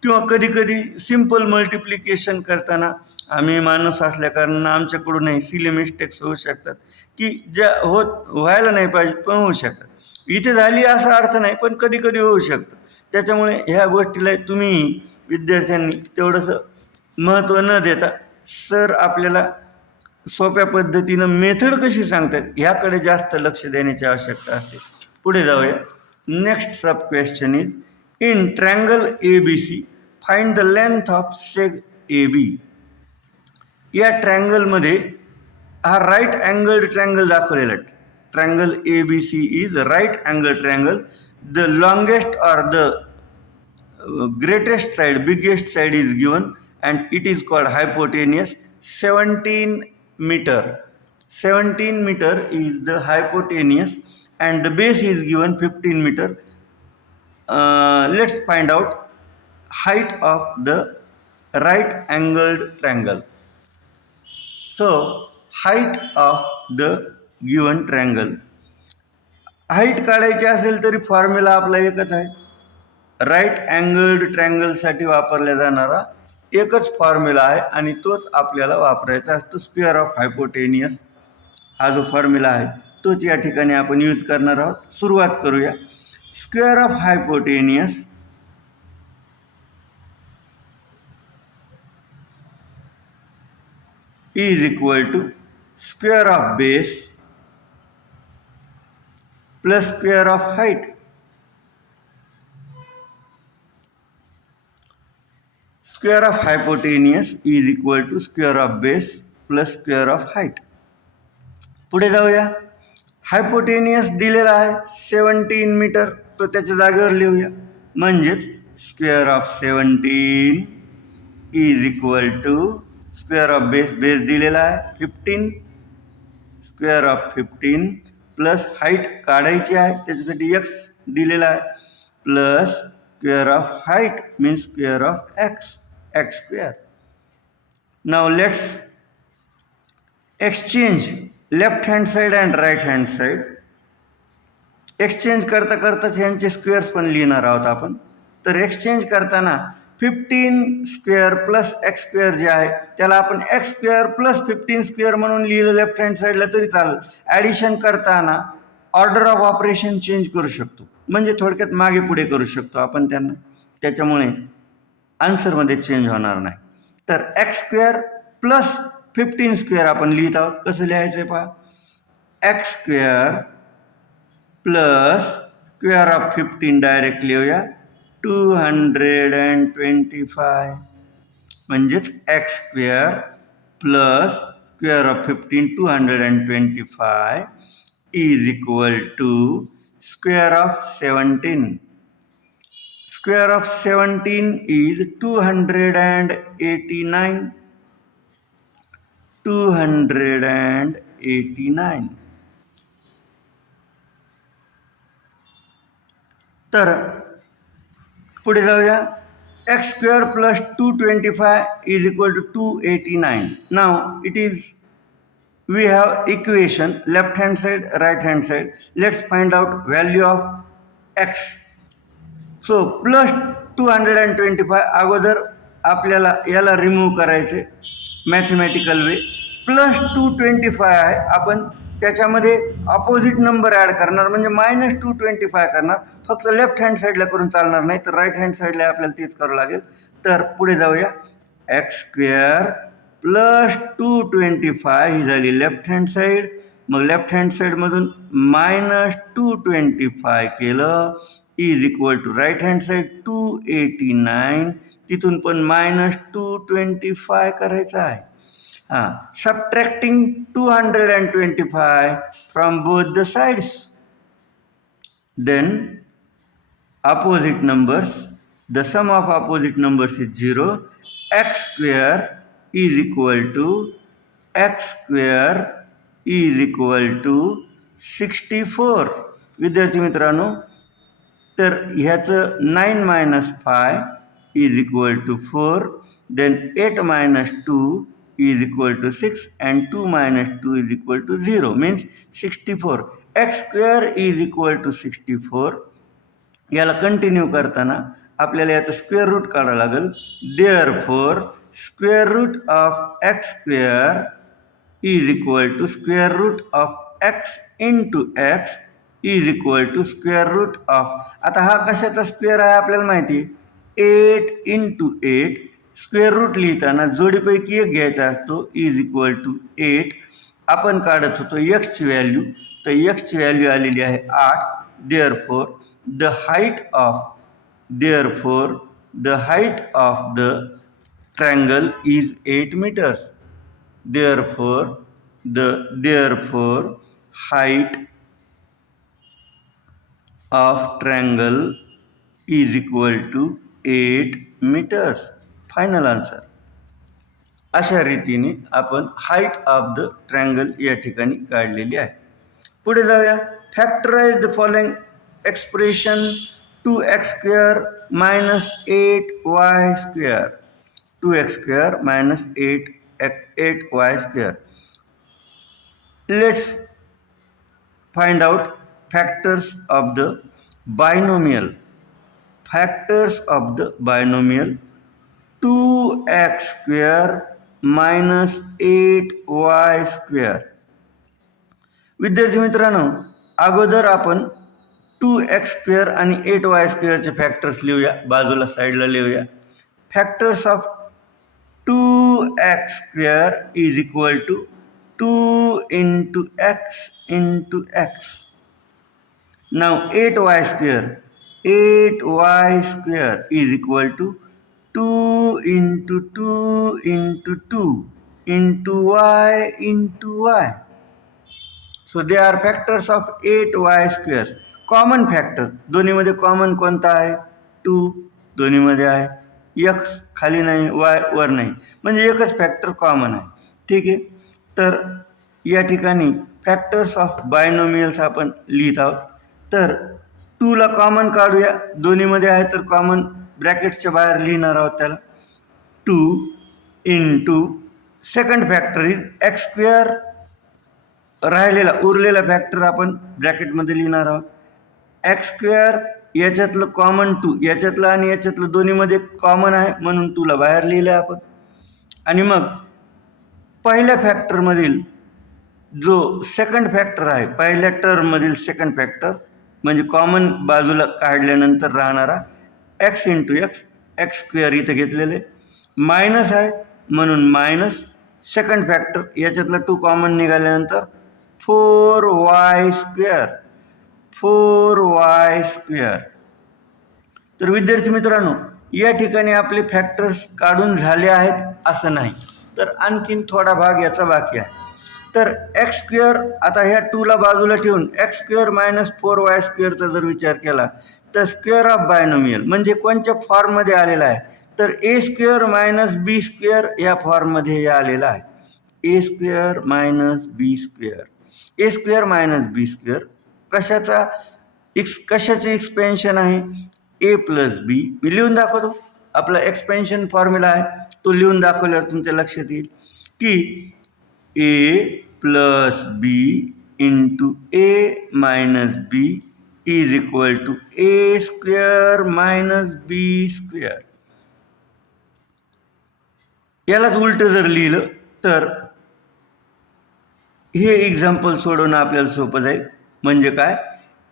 किंवा कधी कधी सिम्पल मल्टिप्लिकेशन करताना आम्ही माणूस असल्याकारणानं आमच्याकडूनही सिली मिस्टेक्स होऊ शकतात, की ज्या व्हायला नाही पाहिजे पण होऊ शकतात. इथे झाली असा अर्थ नाही, पण कधी कधी होऊ शकतं. त्याच्यामुळे ह्या गोष्टीला तुम्ही विद्यार्थ्यांनी तेवढंसं महत्त्व न देता सर आपल्याला सोप्या पद्धतीनं मेथड कशी सांगतात ह्याकडे जास्त लक्ष देण्याची आवश्यकता असते. पुढे जाऊया. Next sub question is in triangle ABC find the length of seg AB. या ट्रँगलमध्ये हा राईट अँगल्ड ट्रँगल दाखवलेला आहे. Triangle ABC is right angle triangle. The longest or the greatest side, biggest side is given and it is called hypotenuse. 17 meter. 17 meter is the hypotenuse and the base is given 15 meter. Let's find out height of the right angled triangle. So height of the given triangle. Height काढायची असेल तरी फॉर्म्युला आपला एकच आहे. राईट अँगल्ड ट्रँगलसाठी वापरला जाणारा एकच फॉर्म्युला आहे आणि तोच आपल्याला वापरायचा असतो. स्क्वेअर ऑफ हायपोटेनियस हा जो फॉर्म्युला आहे तोच या ठिकाणी आपण यूज करणार आहोत. सुरुवात करूया. Square of hypotenuse is equal to square of base plus square of height. Square of hypotenuse is equal to square of base plus square of height. पुढे जाऊया. हायपोटेनियस दिलेला आहे 17 मीटर, तो त्याच्या जागेवर लिहूया. म्हणजेच square of 17 is equal to square of base, base दिलेला आहे 15, स्क्वेअर ऑफ 15 प्लस हाईट काढायची आहे त्याच्यासाठी x दिलेला आहे plus square of height means square of x square. Now let's exchange left hand side and right hand side. Exchange करता करताच यांचे स्क्वेअर्स पण लिहिणार आहोत आपण. तर एक्सचेंज करताना 15 स्क्वेअर प्लस x स्क्वेअर जे आहे त्याला आपण x स्क्वेअर प्लस 15 स्क्वेअर म्हणून लिहिलं लेफ्ट हँड साईडला तरी चालेल. ॲडिशन करताना ऑर्डर ऑफ ऑपरेशन चेंज करू शकतो, म्हणजे थोडक्यात मागे पुढे करू शकतो आपण त्यांना. त्याच्यामुळे आन्सरमध्ये चेंज होणार नाही. तर x स्क्वेअर प्लस 15 स्क्वेअर आपण लिहित आहोत. कसं लिहायचं आहे पहा. x square plus square of 15 direct लिहूया 225, म्हणजेच x square plus square of 15 225 is equal to square of 17. Square of 17 is 289. 289. तर पुढे जाऊया. x square plus 225 is equal to 289. Now it is, we have equation left hand side, right hand side. Let's find out value of x. So plus 225 अगोदर आपल्याला याला रिमूव्ह करायचे मॅथमॅटिकल वे. प्लस 225 आहे, आपण त्याच्यामध्ये अपोजिट नंबर ॲड करणार म्हणजे मायनस 225 करणार. फक्त लेफ्ट हँड साईडला करून चालणार नाही, तर राईट हँड साईडला आपल्याला तेच करावं लागेल. तर पुढे जाऊया. एक्स स्क्वेअर प्लस 225 ही झाली लेफ्ट हँड साईड. मग लेफ्ट हँड साईडमधून मायनस 225 केलं is equal to right hand side 289. तिथून पण मायनस 225 करायचं आहे. Subtracting 225 from both the sides. Then opposite numbers, the sum of opposite numbers is 0. X square is equal to x square is equal to 64. विद्यार्थी मित्रांनो, तर ह्याचं 9 minus 5 is equal to 4. Then 8 minus 2 is equal to 6 and 2 minus 2 is equal to 0, means 64. X square is equal to 64. याला कंटिन्यू करताना आपल्याला याचं स्क्वेअर रूट काढावं लागेल. Therefore square root of x square is equal to square root of x into x is equal to square root of. आता हा कशाचा स्क्वेअर आहे आपल्याला माहिती आहे. 8 इंटू 8. स्क्वेअर रूट लिहिताना जोडीपैकी एक घ्यायचा असतो. Is equal to 8. आपण काढत होतो एक्सची व्हॅल्यू, तर एक्सची व्हॅल्यू आलेली आहे 8. Therefore the height of the triangle is 8 meters. Therefore height of triangle is equal to 8 meters. Final answer. अशा रीतीने आपण हाईट ऑफ द ट्रायंगल या ठिकाणी काढलेली आहे. पुढे जाऊया. Factorise the following expression. 2x square minus 8y square. 2x square minus 8y square. Let's find out factors of the binomial. Factors of the binomial 2x square minus 8y square. विद्यार्थी मित्रांनो, अगोदर आपण 2x स्क्वेअर आणि 8y स्क्वेअरचे फॅक्टर्स लिहूया. बाजूला साईडला लिहूया. Factors of 2x square is equal to 2 into x into x. Now 8y square is equal to 2 into 2 into 2 into y into y. So they are factors of 8y squares. Common factor दोन्हीमध्ये कॉमन कोणता आहे? 2 दोन्हीमध्ये आहे. x खाली नाही, y वर नाही, म्हणजे एकच फॅक्टर कॉमन आहे. ठीक आहे. तर या ठिकाणी फॅक्टर्स ऑफ बायनोमियल्स आपण लिहित आहोत. तर 2ला कॉमन काढूया. दोन्हीमध्ये आहे तर कॉमन ब्रॅकेटच्या बाहेर लिहिणार आहोत त्याला. 2 into second factor is x square. राहिलेला उरलेला फॅक्टर आपण ब्रॅकेटमध्ये लिहिणार आहोत. एक्स स्क्वेअर याच्यातलं कॉमन 2, याच्यातलं आणि याच्यातलं दोन्हीमध्ये कॉमन आहे म्हणून 2ला बाहेर लिहिलं आहे आपण. आणि मग पहिल्या फॅक्टरमधील जो सेकंड फॅक्टर आहे, पहिल्या टर्ममधील सेकंड फॅक्टर म्हणजे कॉमन बाजूला काढल्यानंतर राहणारा x into x. X square इथं घेतलेले मायनस आहे म्हणून मायनस सेकंड फॅक्टर याच्यातला 2 कॉमन निघाल्यानंतर 4y स्क्वेअर. 4y square. तर विद्यार्थी मित्रांनो, या ठिकाणी आपले फॅक्टर्स काढून झाले आहेत असं नाही, तर आणखीन थोडा भाग याचा बाकी आहे. तर एक्स स्क्वेअर, आता ह्या 2ला बाजूला ठेवून एक्स स्क्वेअर मायनस 4y स्क्वेअरचा जर विचार केला तर स्क्वेअर ऑफ बायनोमियल म्हणजे कोणत्या फॉर्ममध्ये आलेला आहे? तर ए स्क्वेअर मायनस बी स्क्वेअर या फॉर्ममध्ये आलेला आहे. ए स्क्वेअर मायनस बी स्क्वेअर. ए स्क्वेअर मायनस बी स्क्वेअर कशाचे एक्सपेन्शन आहे? ए प्लस बी. मी लिहून दाखवतो. आपला एक्सपेन्शन फॉर्म्युला आहे, तो लिहून दाखवल्यावर तुमच्या लक्षात येईल की A plus B into A minus B is equal to A square minus B square. यालाच उलटं जर लिहिलं तर हे एक्झाम्पल सोडवणं आपल्याला सोपं जाईल. म्हणजे काय?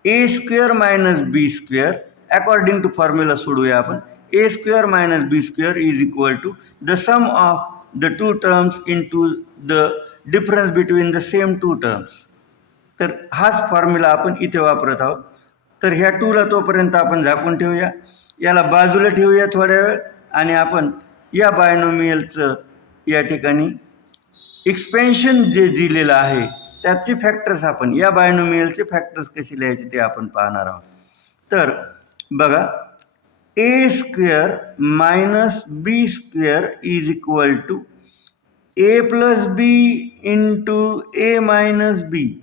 A square minus B square according to formula सोडूया आपण. A square minus B square is equal to the sum of the 2 terms into the difference between the same 2 terms. तर हाच फॉर्म्युला आपण इथे वापरत आहोत. तर ह्या 2ला तोपर्यंत आपण झाकून ठेवूया. याला बाजूला ठेवूया थोड्या वेळ आणि आपण या बायनोमियलचं या ठिकाणी एक्सपेन्शन जे दिलेलं आहे त्याचे फॅक्टर्स आपण या बायनोमियलचे फॅक्टर्स कसे लिहायचे ते आपण पाहणार आहोत. तर बघा, A square minus B square is equal to A plus B into A minus B.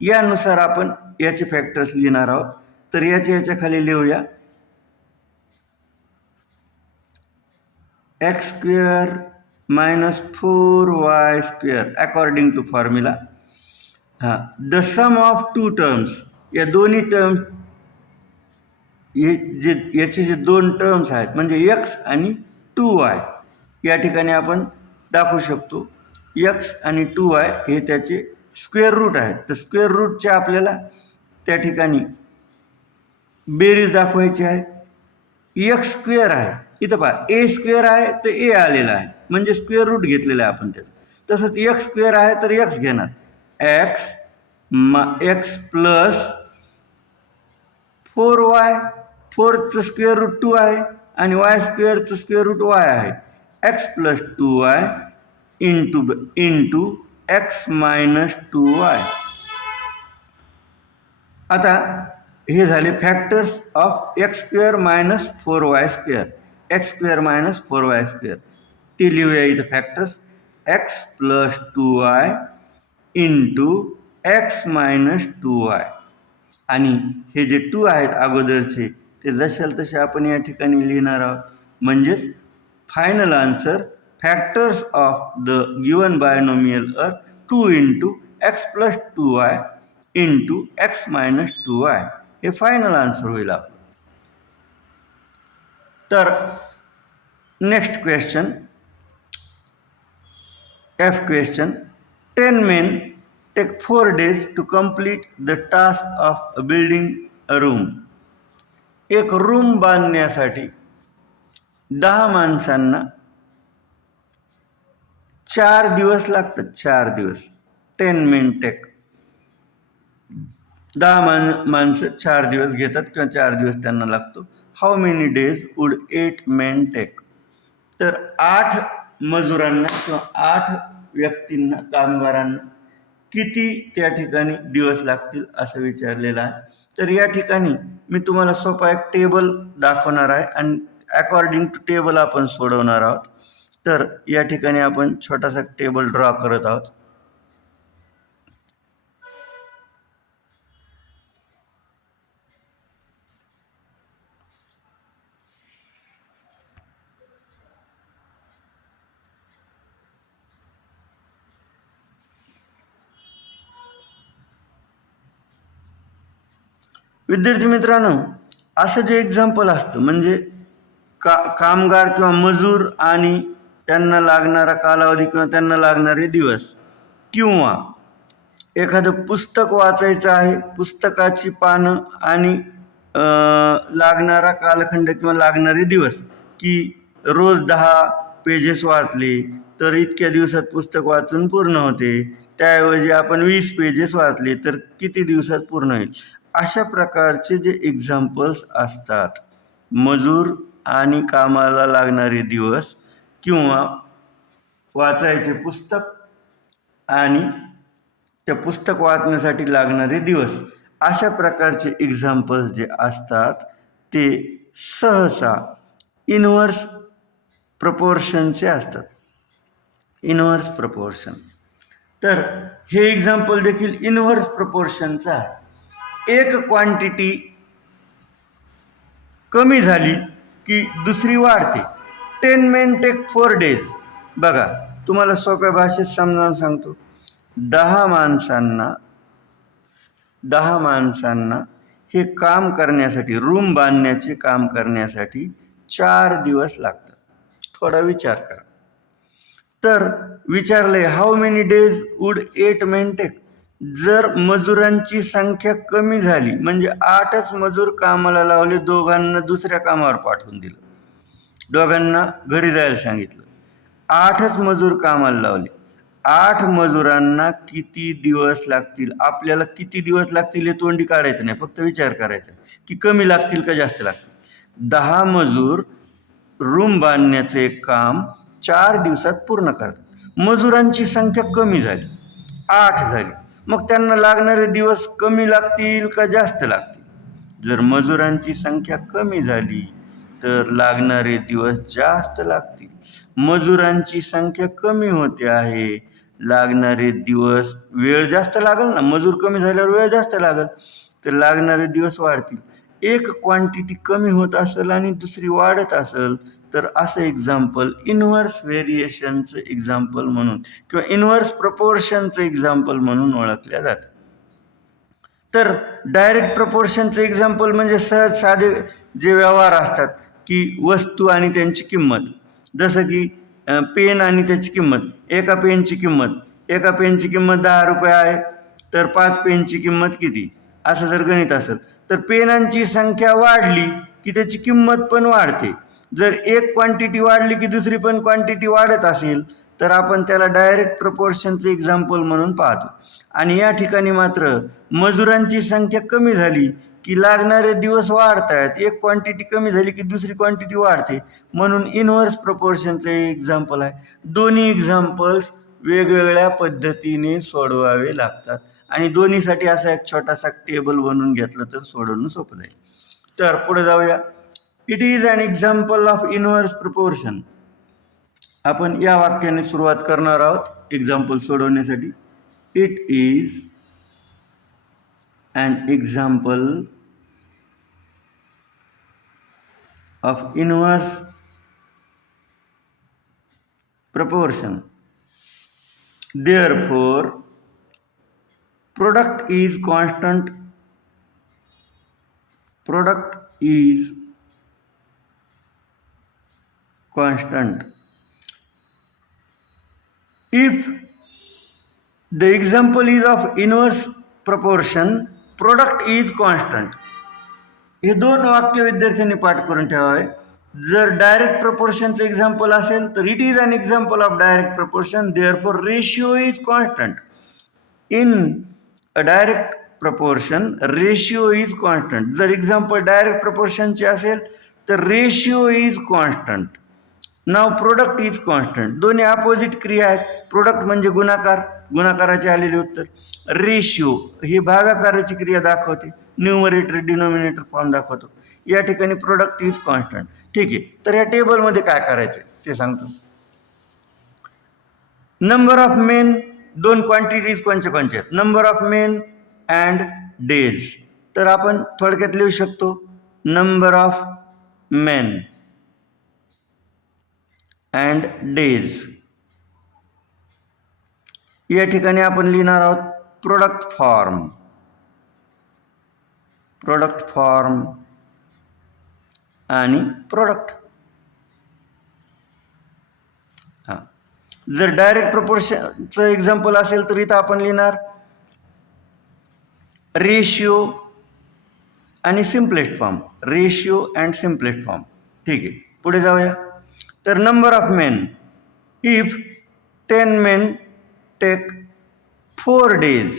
यानुसार आपण याचे फॅक्टर्स लिहिणार आहोत. तर याच्या खाली लिहूया x square minus 4y square according to formula. हां, the sum of two terms, या दोन्ही टर्म्स, हे जे याचे जे दोन टर्म्स आहेत म्हणजे एक्स आणि 2y, या ठिकाणी आपण दाखवू शकतो एक्स आणि 2y हे त्याचे स्क्वेअर रूट आहेत. तर स्क्वेअर रूटचे आपल्याला त्या ठिकाणी बेरीज दाखवायची आहे. एक्स स्क्वेअर आहे, इथं पहा ए स्क्वेअर आहे तर ए आलेला आहे म्हणजे स्क्वेअर रूट घेतलेला आहे आपण त्याचं. तसंच एक्स स्क्वेअर आहे तर एक्स घेणार, एक्स प्लस 4y, 4चं स्क्वेअर रूट 2 आहे आणि वाय स्क्वेअरचं स्क्वेअर रूट वाय आहे. X plus 2y into x minus 2y. आता हे झाले factors of x square minus 4y square, x square minus 4y square. ते लिहूया इथं factors, x plus 2y into x minus 2y. आणि हे जे 2 आहेत अगोदरचे ते जशाल तसे आपण या ठिकाणी लिहिणार आहोत. म्हणजेच final answer factors of the given binomial are 2 into x plus 2y into x minus 2y. हे फायनल आन्सर होईल आपलं. तर next question, F question, 10 men take 4 days to complete the task of building a room. एक रूम बांधण्यासाठी 10 माणसांना 4 दिवस लागतात. 4 दिवस, 10 men take, 10 माणसं 4 दिवस घेतात किंवा 4 दिवस त्यांना लागतो. How many days would 8 men take? तर 8 मजुरांना किंवा 8 व्यक्तींना, कामगारांना किती त्या ठिकाणी दिवस लागतील असं विचारलेलं आहे. तर या ठिकाणी मी तुम्हाला सोपा एक टेबल दाखवणार आहे आणि अकॉर्डिंग टू टेबल आपण सोडवणार आहोत. तर या ठिकाणी आपण छोटासा टेबल ड्रॉ करत आहोत. विद्यार्थी मित्रांनो, असं जे एक्झाम्पल असतं म्हणजे कामगार किंवा मजूर आणि त्यांना लागणारा कालावधी किंवा त्यांना लागणारे दिवस, किंवा एखादं पुस्तक वाचायचं आहे, पुस्तकाची पानं आणि लागणारा कालखंड किंवा लागणारे दिवस, की रोज 10 पेजेस वाचले तर इतक्या दिवसात पुस्तक वाचून पूर्ण होते, त्याऐवजी आपण 20 पेजेस वाचले तर किती दिवसात पूर्ण होईल. अशा प्रकारचे जे एक्झाम्पल्स असतात, मजूर आणि कामाला लागणारे दिवस किंवा वाचायचे पुस्तक आणि त्या पुस्तक वाचण्यासाठी लागणारे दिवस, अशा प्रकारचे एक्झाम्पल्स जे असतात ते सहसा इनव्हर्स प्रपोर्शनचे असतात. Inverse proportion. तर हे एक्झाम्पल देखील इनव्हर्स प्रपोर्शनचं आहे. एक क्वांटिटी कमी झाली की दुसरी वाढते. 10 men take 4 days. बघा, तुम्हाला सोप्या भाषेत समजावून सांगतो. 10 माणसांना हे काम करण्यासाठी, रूम बांधण्याचे काम करण्यासाठी 4 दिवस लागतात. थोडा विचार करा. तर विचारलंय how many days would 8 men take? जर मजुरांची संख्या कमी झाली म्हणजे 8च मजूर कामाला लावले, दोघांना दुसऱ्या कामावर पाठवून दिलं, दोघांना घरी जायला सांगितलं, 8च मजूर कामाला लावले, 8 मजुरांना किती दिवस लागतील? आपल्याला किती दिवस लागतील हे तोंडी काढायचं नाही, फक्त विचार करायचा की कमी लागतील का जास्त लागतील. 10 मजूर रूम बांधण्याचे एक काम 4 दिवसात पूर्ण करतात. मजुरांची संख्या कमी झाली, 8 झाली, मग त्यांना लागणारे दिवस कमी लागतील का जास्त लागतील? जर मजुरांची संख्या कमी झाली तर लागणारे दिवस जास्त लागतील. मजुरांची संख्या कमी होते आहे, लागणारे दिवस, वेळ जास्त लागेल ना, मजूर कमी झाल्यावर वेळ जास्त लागेल, तर लागणारे दिवस वाढतील. एक क्वांटिटी कमी होत असेल आणि दुसरी वाढत असेल तर असं एक्झाम्पल इनव्हर्स व्हेरिएशनचं एक्झाम्पल म्हणून किंवा इनव्हर्स प्रपोर्शनचं एक्झाम्पल म्हणून ओळखल्या जातं. तर डायरेक्ट प्रपोर्शनचं एक्झाम्पल म्हणजे सहज साधे जे व्यवहार असतात की वस्तू आणि त्यांची किंमत, जसं की पेन आणि त्याची किंमत. एका पेनची किंमत 10 रुपये आहे, तर 5 पेनची किंमत किती, असं जर गणित असेल तर पेनांची संख्या वाढली की त्याची किंमत पण वाढते. जर एक क्वांटिटी वाढली की दुसरी पण क्वांटिटी वाढत असेल तर आपण त्याला डायरेक्ट प्रपोर्शनचं एक्झाम्पल म्हणून पाहतो. आणि या ठिकाणी मात्र मजुरांची संख्या कमी झाली की लागणारे दिवस वाढत आहेत, एक क्वांटिटी कमी झाली की दुसरी क्वांटिटी वाढते, म्हणून इनव्हर्स प्रपोर्शनचं एक्झाम्पल आहे. दोन्ही एक्झाम्पल्स वेगवेगळ्या पद्धतीने सोडवावे लागतात आणि दोन्हीसाठी असा एक छोटासा टेबल बनवून घेतलं तर सोडवणं सोपं जाईल. तर पुढे जाऊया. It is an example of inverse proportion. आपण या वाक्याने सुरुवात करणार आहोत एक्झाम्पल सोडवण्यासाठी. It is an example of inverse proportion. Therefore, product is constant. If the example is of inverse proportion, product is constant. हे दोन वाक्य विद्यार्थ्यांनी पाठ करून ठेवावे. जर डायरेक्ट प्रपोर्शनचं एक्झाम्पल असेल तर it is an example of direct proportion, therefore ratio is constant. In a direct proportion ratio is constant. जर एक्झाम्पल डायरेक्ट प्रपोर्शनचे असेल तर रेशिओ इज कॉन्स्टंट. नाव प्रोडक्ट इज कॉन्स्टंट. दोन्ही अपोजिट क्रिया आहेत. प्रोडक्ट म्हणजे गुणाकार, गुणाकाराचे आलेले उत्तर. रेशिओ ही भागाकाराची क्रिया दाखवते, न्यूमरेटर डिनॉमिनेटर फॉर्म दाखवतो. या ठिकाणी प्रोडक्ट इज कॉन्स्टंट. ठीक आहे, तर या टेबलमध्ये काय करायचं ते सांगतो. नंबर ऑफ मेन, दोन क्वांटिटीज कोणचे कोणचे आहेत, number of men and days. तर आपण थोडक्यात लिहू शकतो number of men and days. या ठिकाणी आपण लिहिणार आहोत प्रोडक्ट फॉर्म आणि प्रोडक्ट. जर डायरेक्ट प्रपोर्शनचं एक्झाम्पल असेल तर इथं आपण लिहिणार रेशिओ आणि simplest form, ratio and simplest form. ठीक आहे, पुढे जाऊया. तर number of men, if 10 men take 4 days.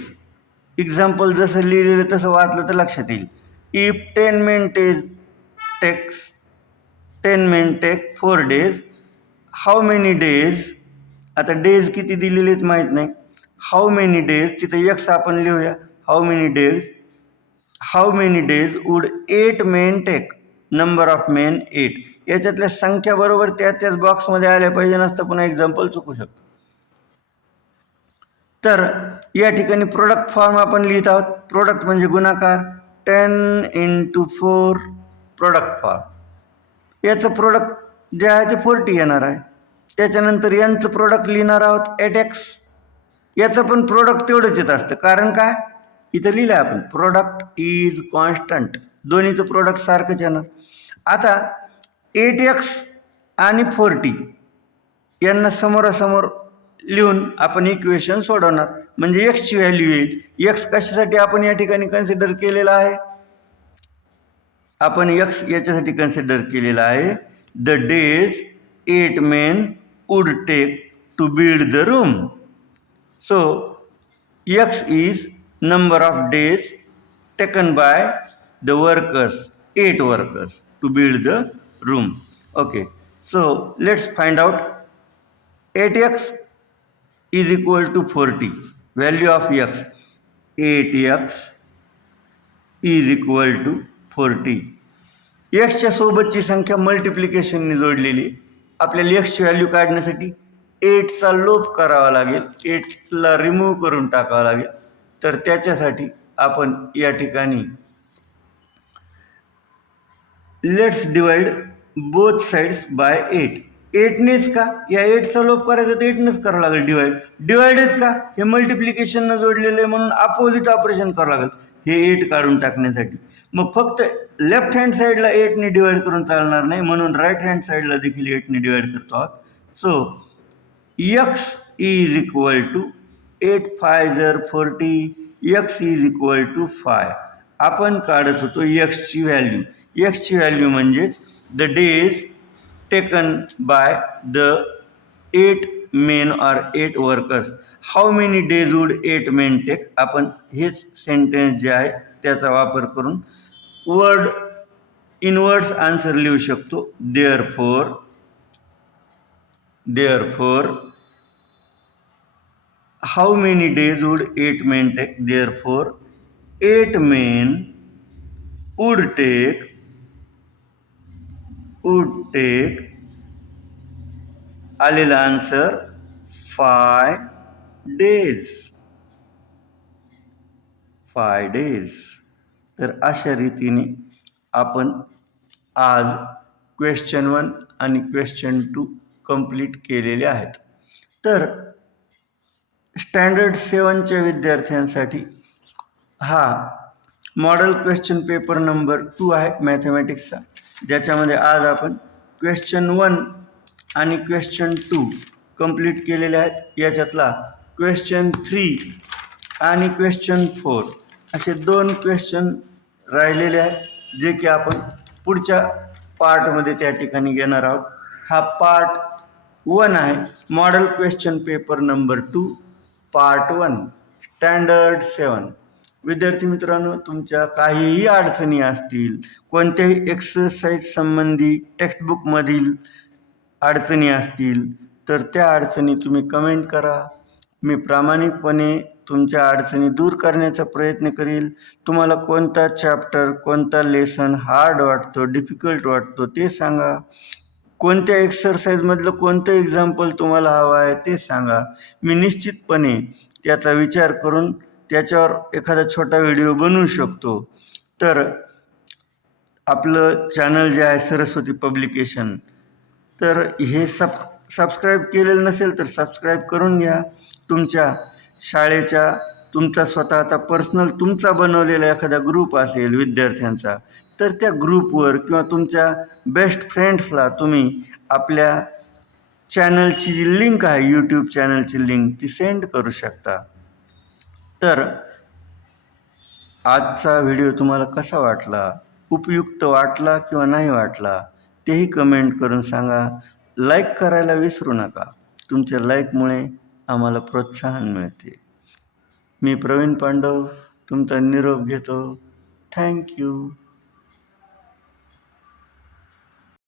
Example जसं लिहिलेलं तसं वाचलं तर लक्षात येईल. If 10 men take 4 days, how many days. आता डेज किती दिलेले आहेत माहीत नाही. हाऊ मेनी डेज, तिथे एक्स आपण लिहूया. How many days would 8 men take. Number of men 8. याच्यातल्या संख्या बरोबर त्याच बॉक्समध्ये आल्या पाहिजे, नसतं पुन्हा एक्झाम्पल चुकू शकतो. तर या ठिकाणी प्रोडक्ट फॉर्म आपण लिहित आहोत. प्रोडक्ट म्हणजे गुणाकार, 10 × 4 प्रोडक्ट फॉर्म. याचं प्रोडक्ट जे आहे ते 40 येणार आहे. त्याच्यानंतर यांचं प्रोडक्ट लिहिणार आहोत 8x. याचं पण प्रोडक्ट तेवढंच येत असतं, कारण काय इथं लिहिलं आहे आपण प्रोडक्ट इज कॉन्स्टंट. दोन्हीचं प्रोडक्ट सारखंच येणार. आता 8x आणि 40 यांना समोरासमोर लिहून आपण इक्वेशन सोडवणार, म्हणजे एक्सची व्हॅल्यू येईल. एक्स कशासाठी आपण या ठिकाणी कन्सिडर केलेला आहे, आपण एक्स याच्यासाठी कन्सिडर केलेला आहे the days 8 men would take to build the room. So x is number of days taken by the workers, 8 workers to build the room. Okay, so let's find out 8x is equal to 40. Value of x, 8x is equal to 40. एक्सच्या सोबतची संख्या मल्टिप्लिकेशनने जोडलेली. आपल्याला एक्सची व्हॅल्यू काढण्यासाठी 8चा लोप करावा लागेल, 8ला रिमूव्ह करून टाकावा लागेल. तर त्याच्यासाठी आपण या ठिकाणी let's divide both sides by 8. 8नेच का? या 8चा लोप करायचा तर 8नेच करावं लागेल डिवाइड. डिवाइडच का? हे मल्टिप्लिकेशननं जोडलेलं आहे म्हणून अपोजिट ऑपरेशन करावं लागेल हे 8 काढून टाकण्यासाठी. मग फक्त लेफ्ट हँड साईडला 8ने डिवाइड करून चालणार नाही, म्हणून राईट हँड साईडला देखील 8ने डिवाइड करतो आहोत. So x is equal to 8 5 जर 40, x इज इक्वल टू 5. आपण काढत होतो एक्सची व्हॅल्यू. एक्सची व्हॅल्यू म्हणजेच the days taken by the 8 men or 8 workers. How many days would 8 men take. आपण हेच सेंटेन्स जे आहे त्याचा वापर करून वर्ड इनवर्ड्स आन्सर लिहू शकतो. Therefore how many days would 8 men take. Therefore 8 men would take आलेला आन्सर 5 days. 5 days. तर अशा रीतीने आपण आज क्वेश्चन 1 आणि क्वेश्चन 2 कंप्लीट केलेले आहेत. तर स्टँडर्ड 7च्या विद्यार्थ्यांसाठी हा मॉडेल क्वेश्चन पेपर नंबर 2 आहे मॅथमॅटिक्सचा, ज्याच्यामध्ये आज आपण क्वेश्चन 1 आणि क्वेश्चन 2 कंप्लीट केलेले आहेत. याच्यातला क्वेश्चन 3 आणि क्वेश्चन 4 असे 2 क्वेश्चन राहिलेले आहेत, जे की आपण पुढच्या पार्टमध्ये त्या ठिकाणी घेणार आहोत. हा पार्ट 1 आहे, model question paper number 2 part 1 standard 7. विद्यार्थी मित्रांनो, तुमच्या काहीही अडचणी असतील, कोणत्याही एक्सरसाइज संबंधी टेक्स्टबुकमधील अडचणी असतील, तर त्या अडचणी तुम्ही कमेंट करा. मी प्रामाणिकपणे तुमच्या अडचणी दूर करण्याचा प्रयत्न करील. तुम्हाला कोणता चॅप्टर, कोणता लेसन हार्ड वाटतो, डिफिकल्ट वाटतो ते सांगा. कोणत्या एक्सरसाइजमधलं कोणतं एक्झाम्पल तुम्हाला हवं आहे ते सांगा. मी निश्चितपणे त्याचा विचार करून त्याच्यावर एखादा छोटा व्हिडिओ बनवू शकतो. तर आपलं चॅनल जे आहे सरस्वती पब्लिकेशन, तर हे सबस्क्राईब केलेलं नसेल तर सबस्क्राईब करून घ्या. तुमच्या शाळेच्या, तुमचा स्वतःचा पर्सनल तुमचा बनवलेला एखादा ग्रुप असेल विद्यार्थ्यांचा, तर त्या ग्रुपवर किंवा तुमच्या बेस्ट फ्रेंड्सला तुम्ही आपल्या चॅनलची जी लिंक आहे, यूट्यूब चॅनलची लिंक, ती सेंड करू शकता. तर आजचा व्हिडिओ तुम्हाला कसा वाटला, उपयुक्त वाटला किंवा नाही वाटला, तेही कमेंट करून सांगा. लाईक करायला विसरू नका. तुमच्या लाईकमुळे आम्हाला प्रोत्साहन मिळते. मी प्रवीण पांडव तुमचा निरोप घेतो. थँक्यू.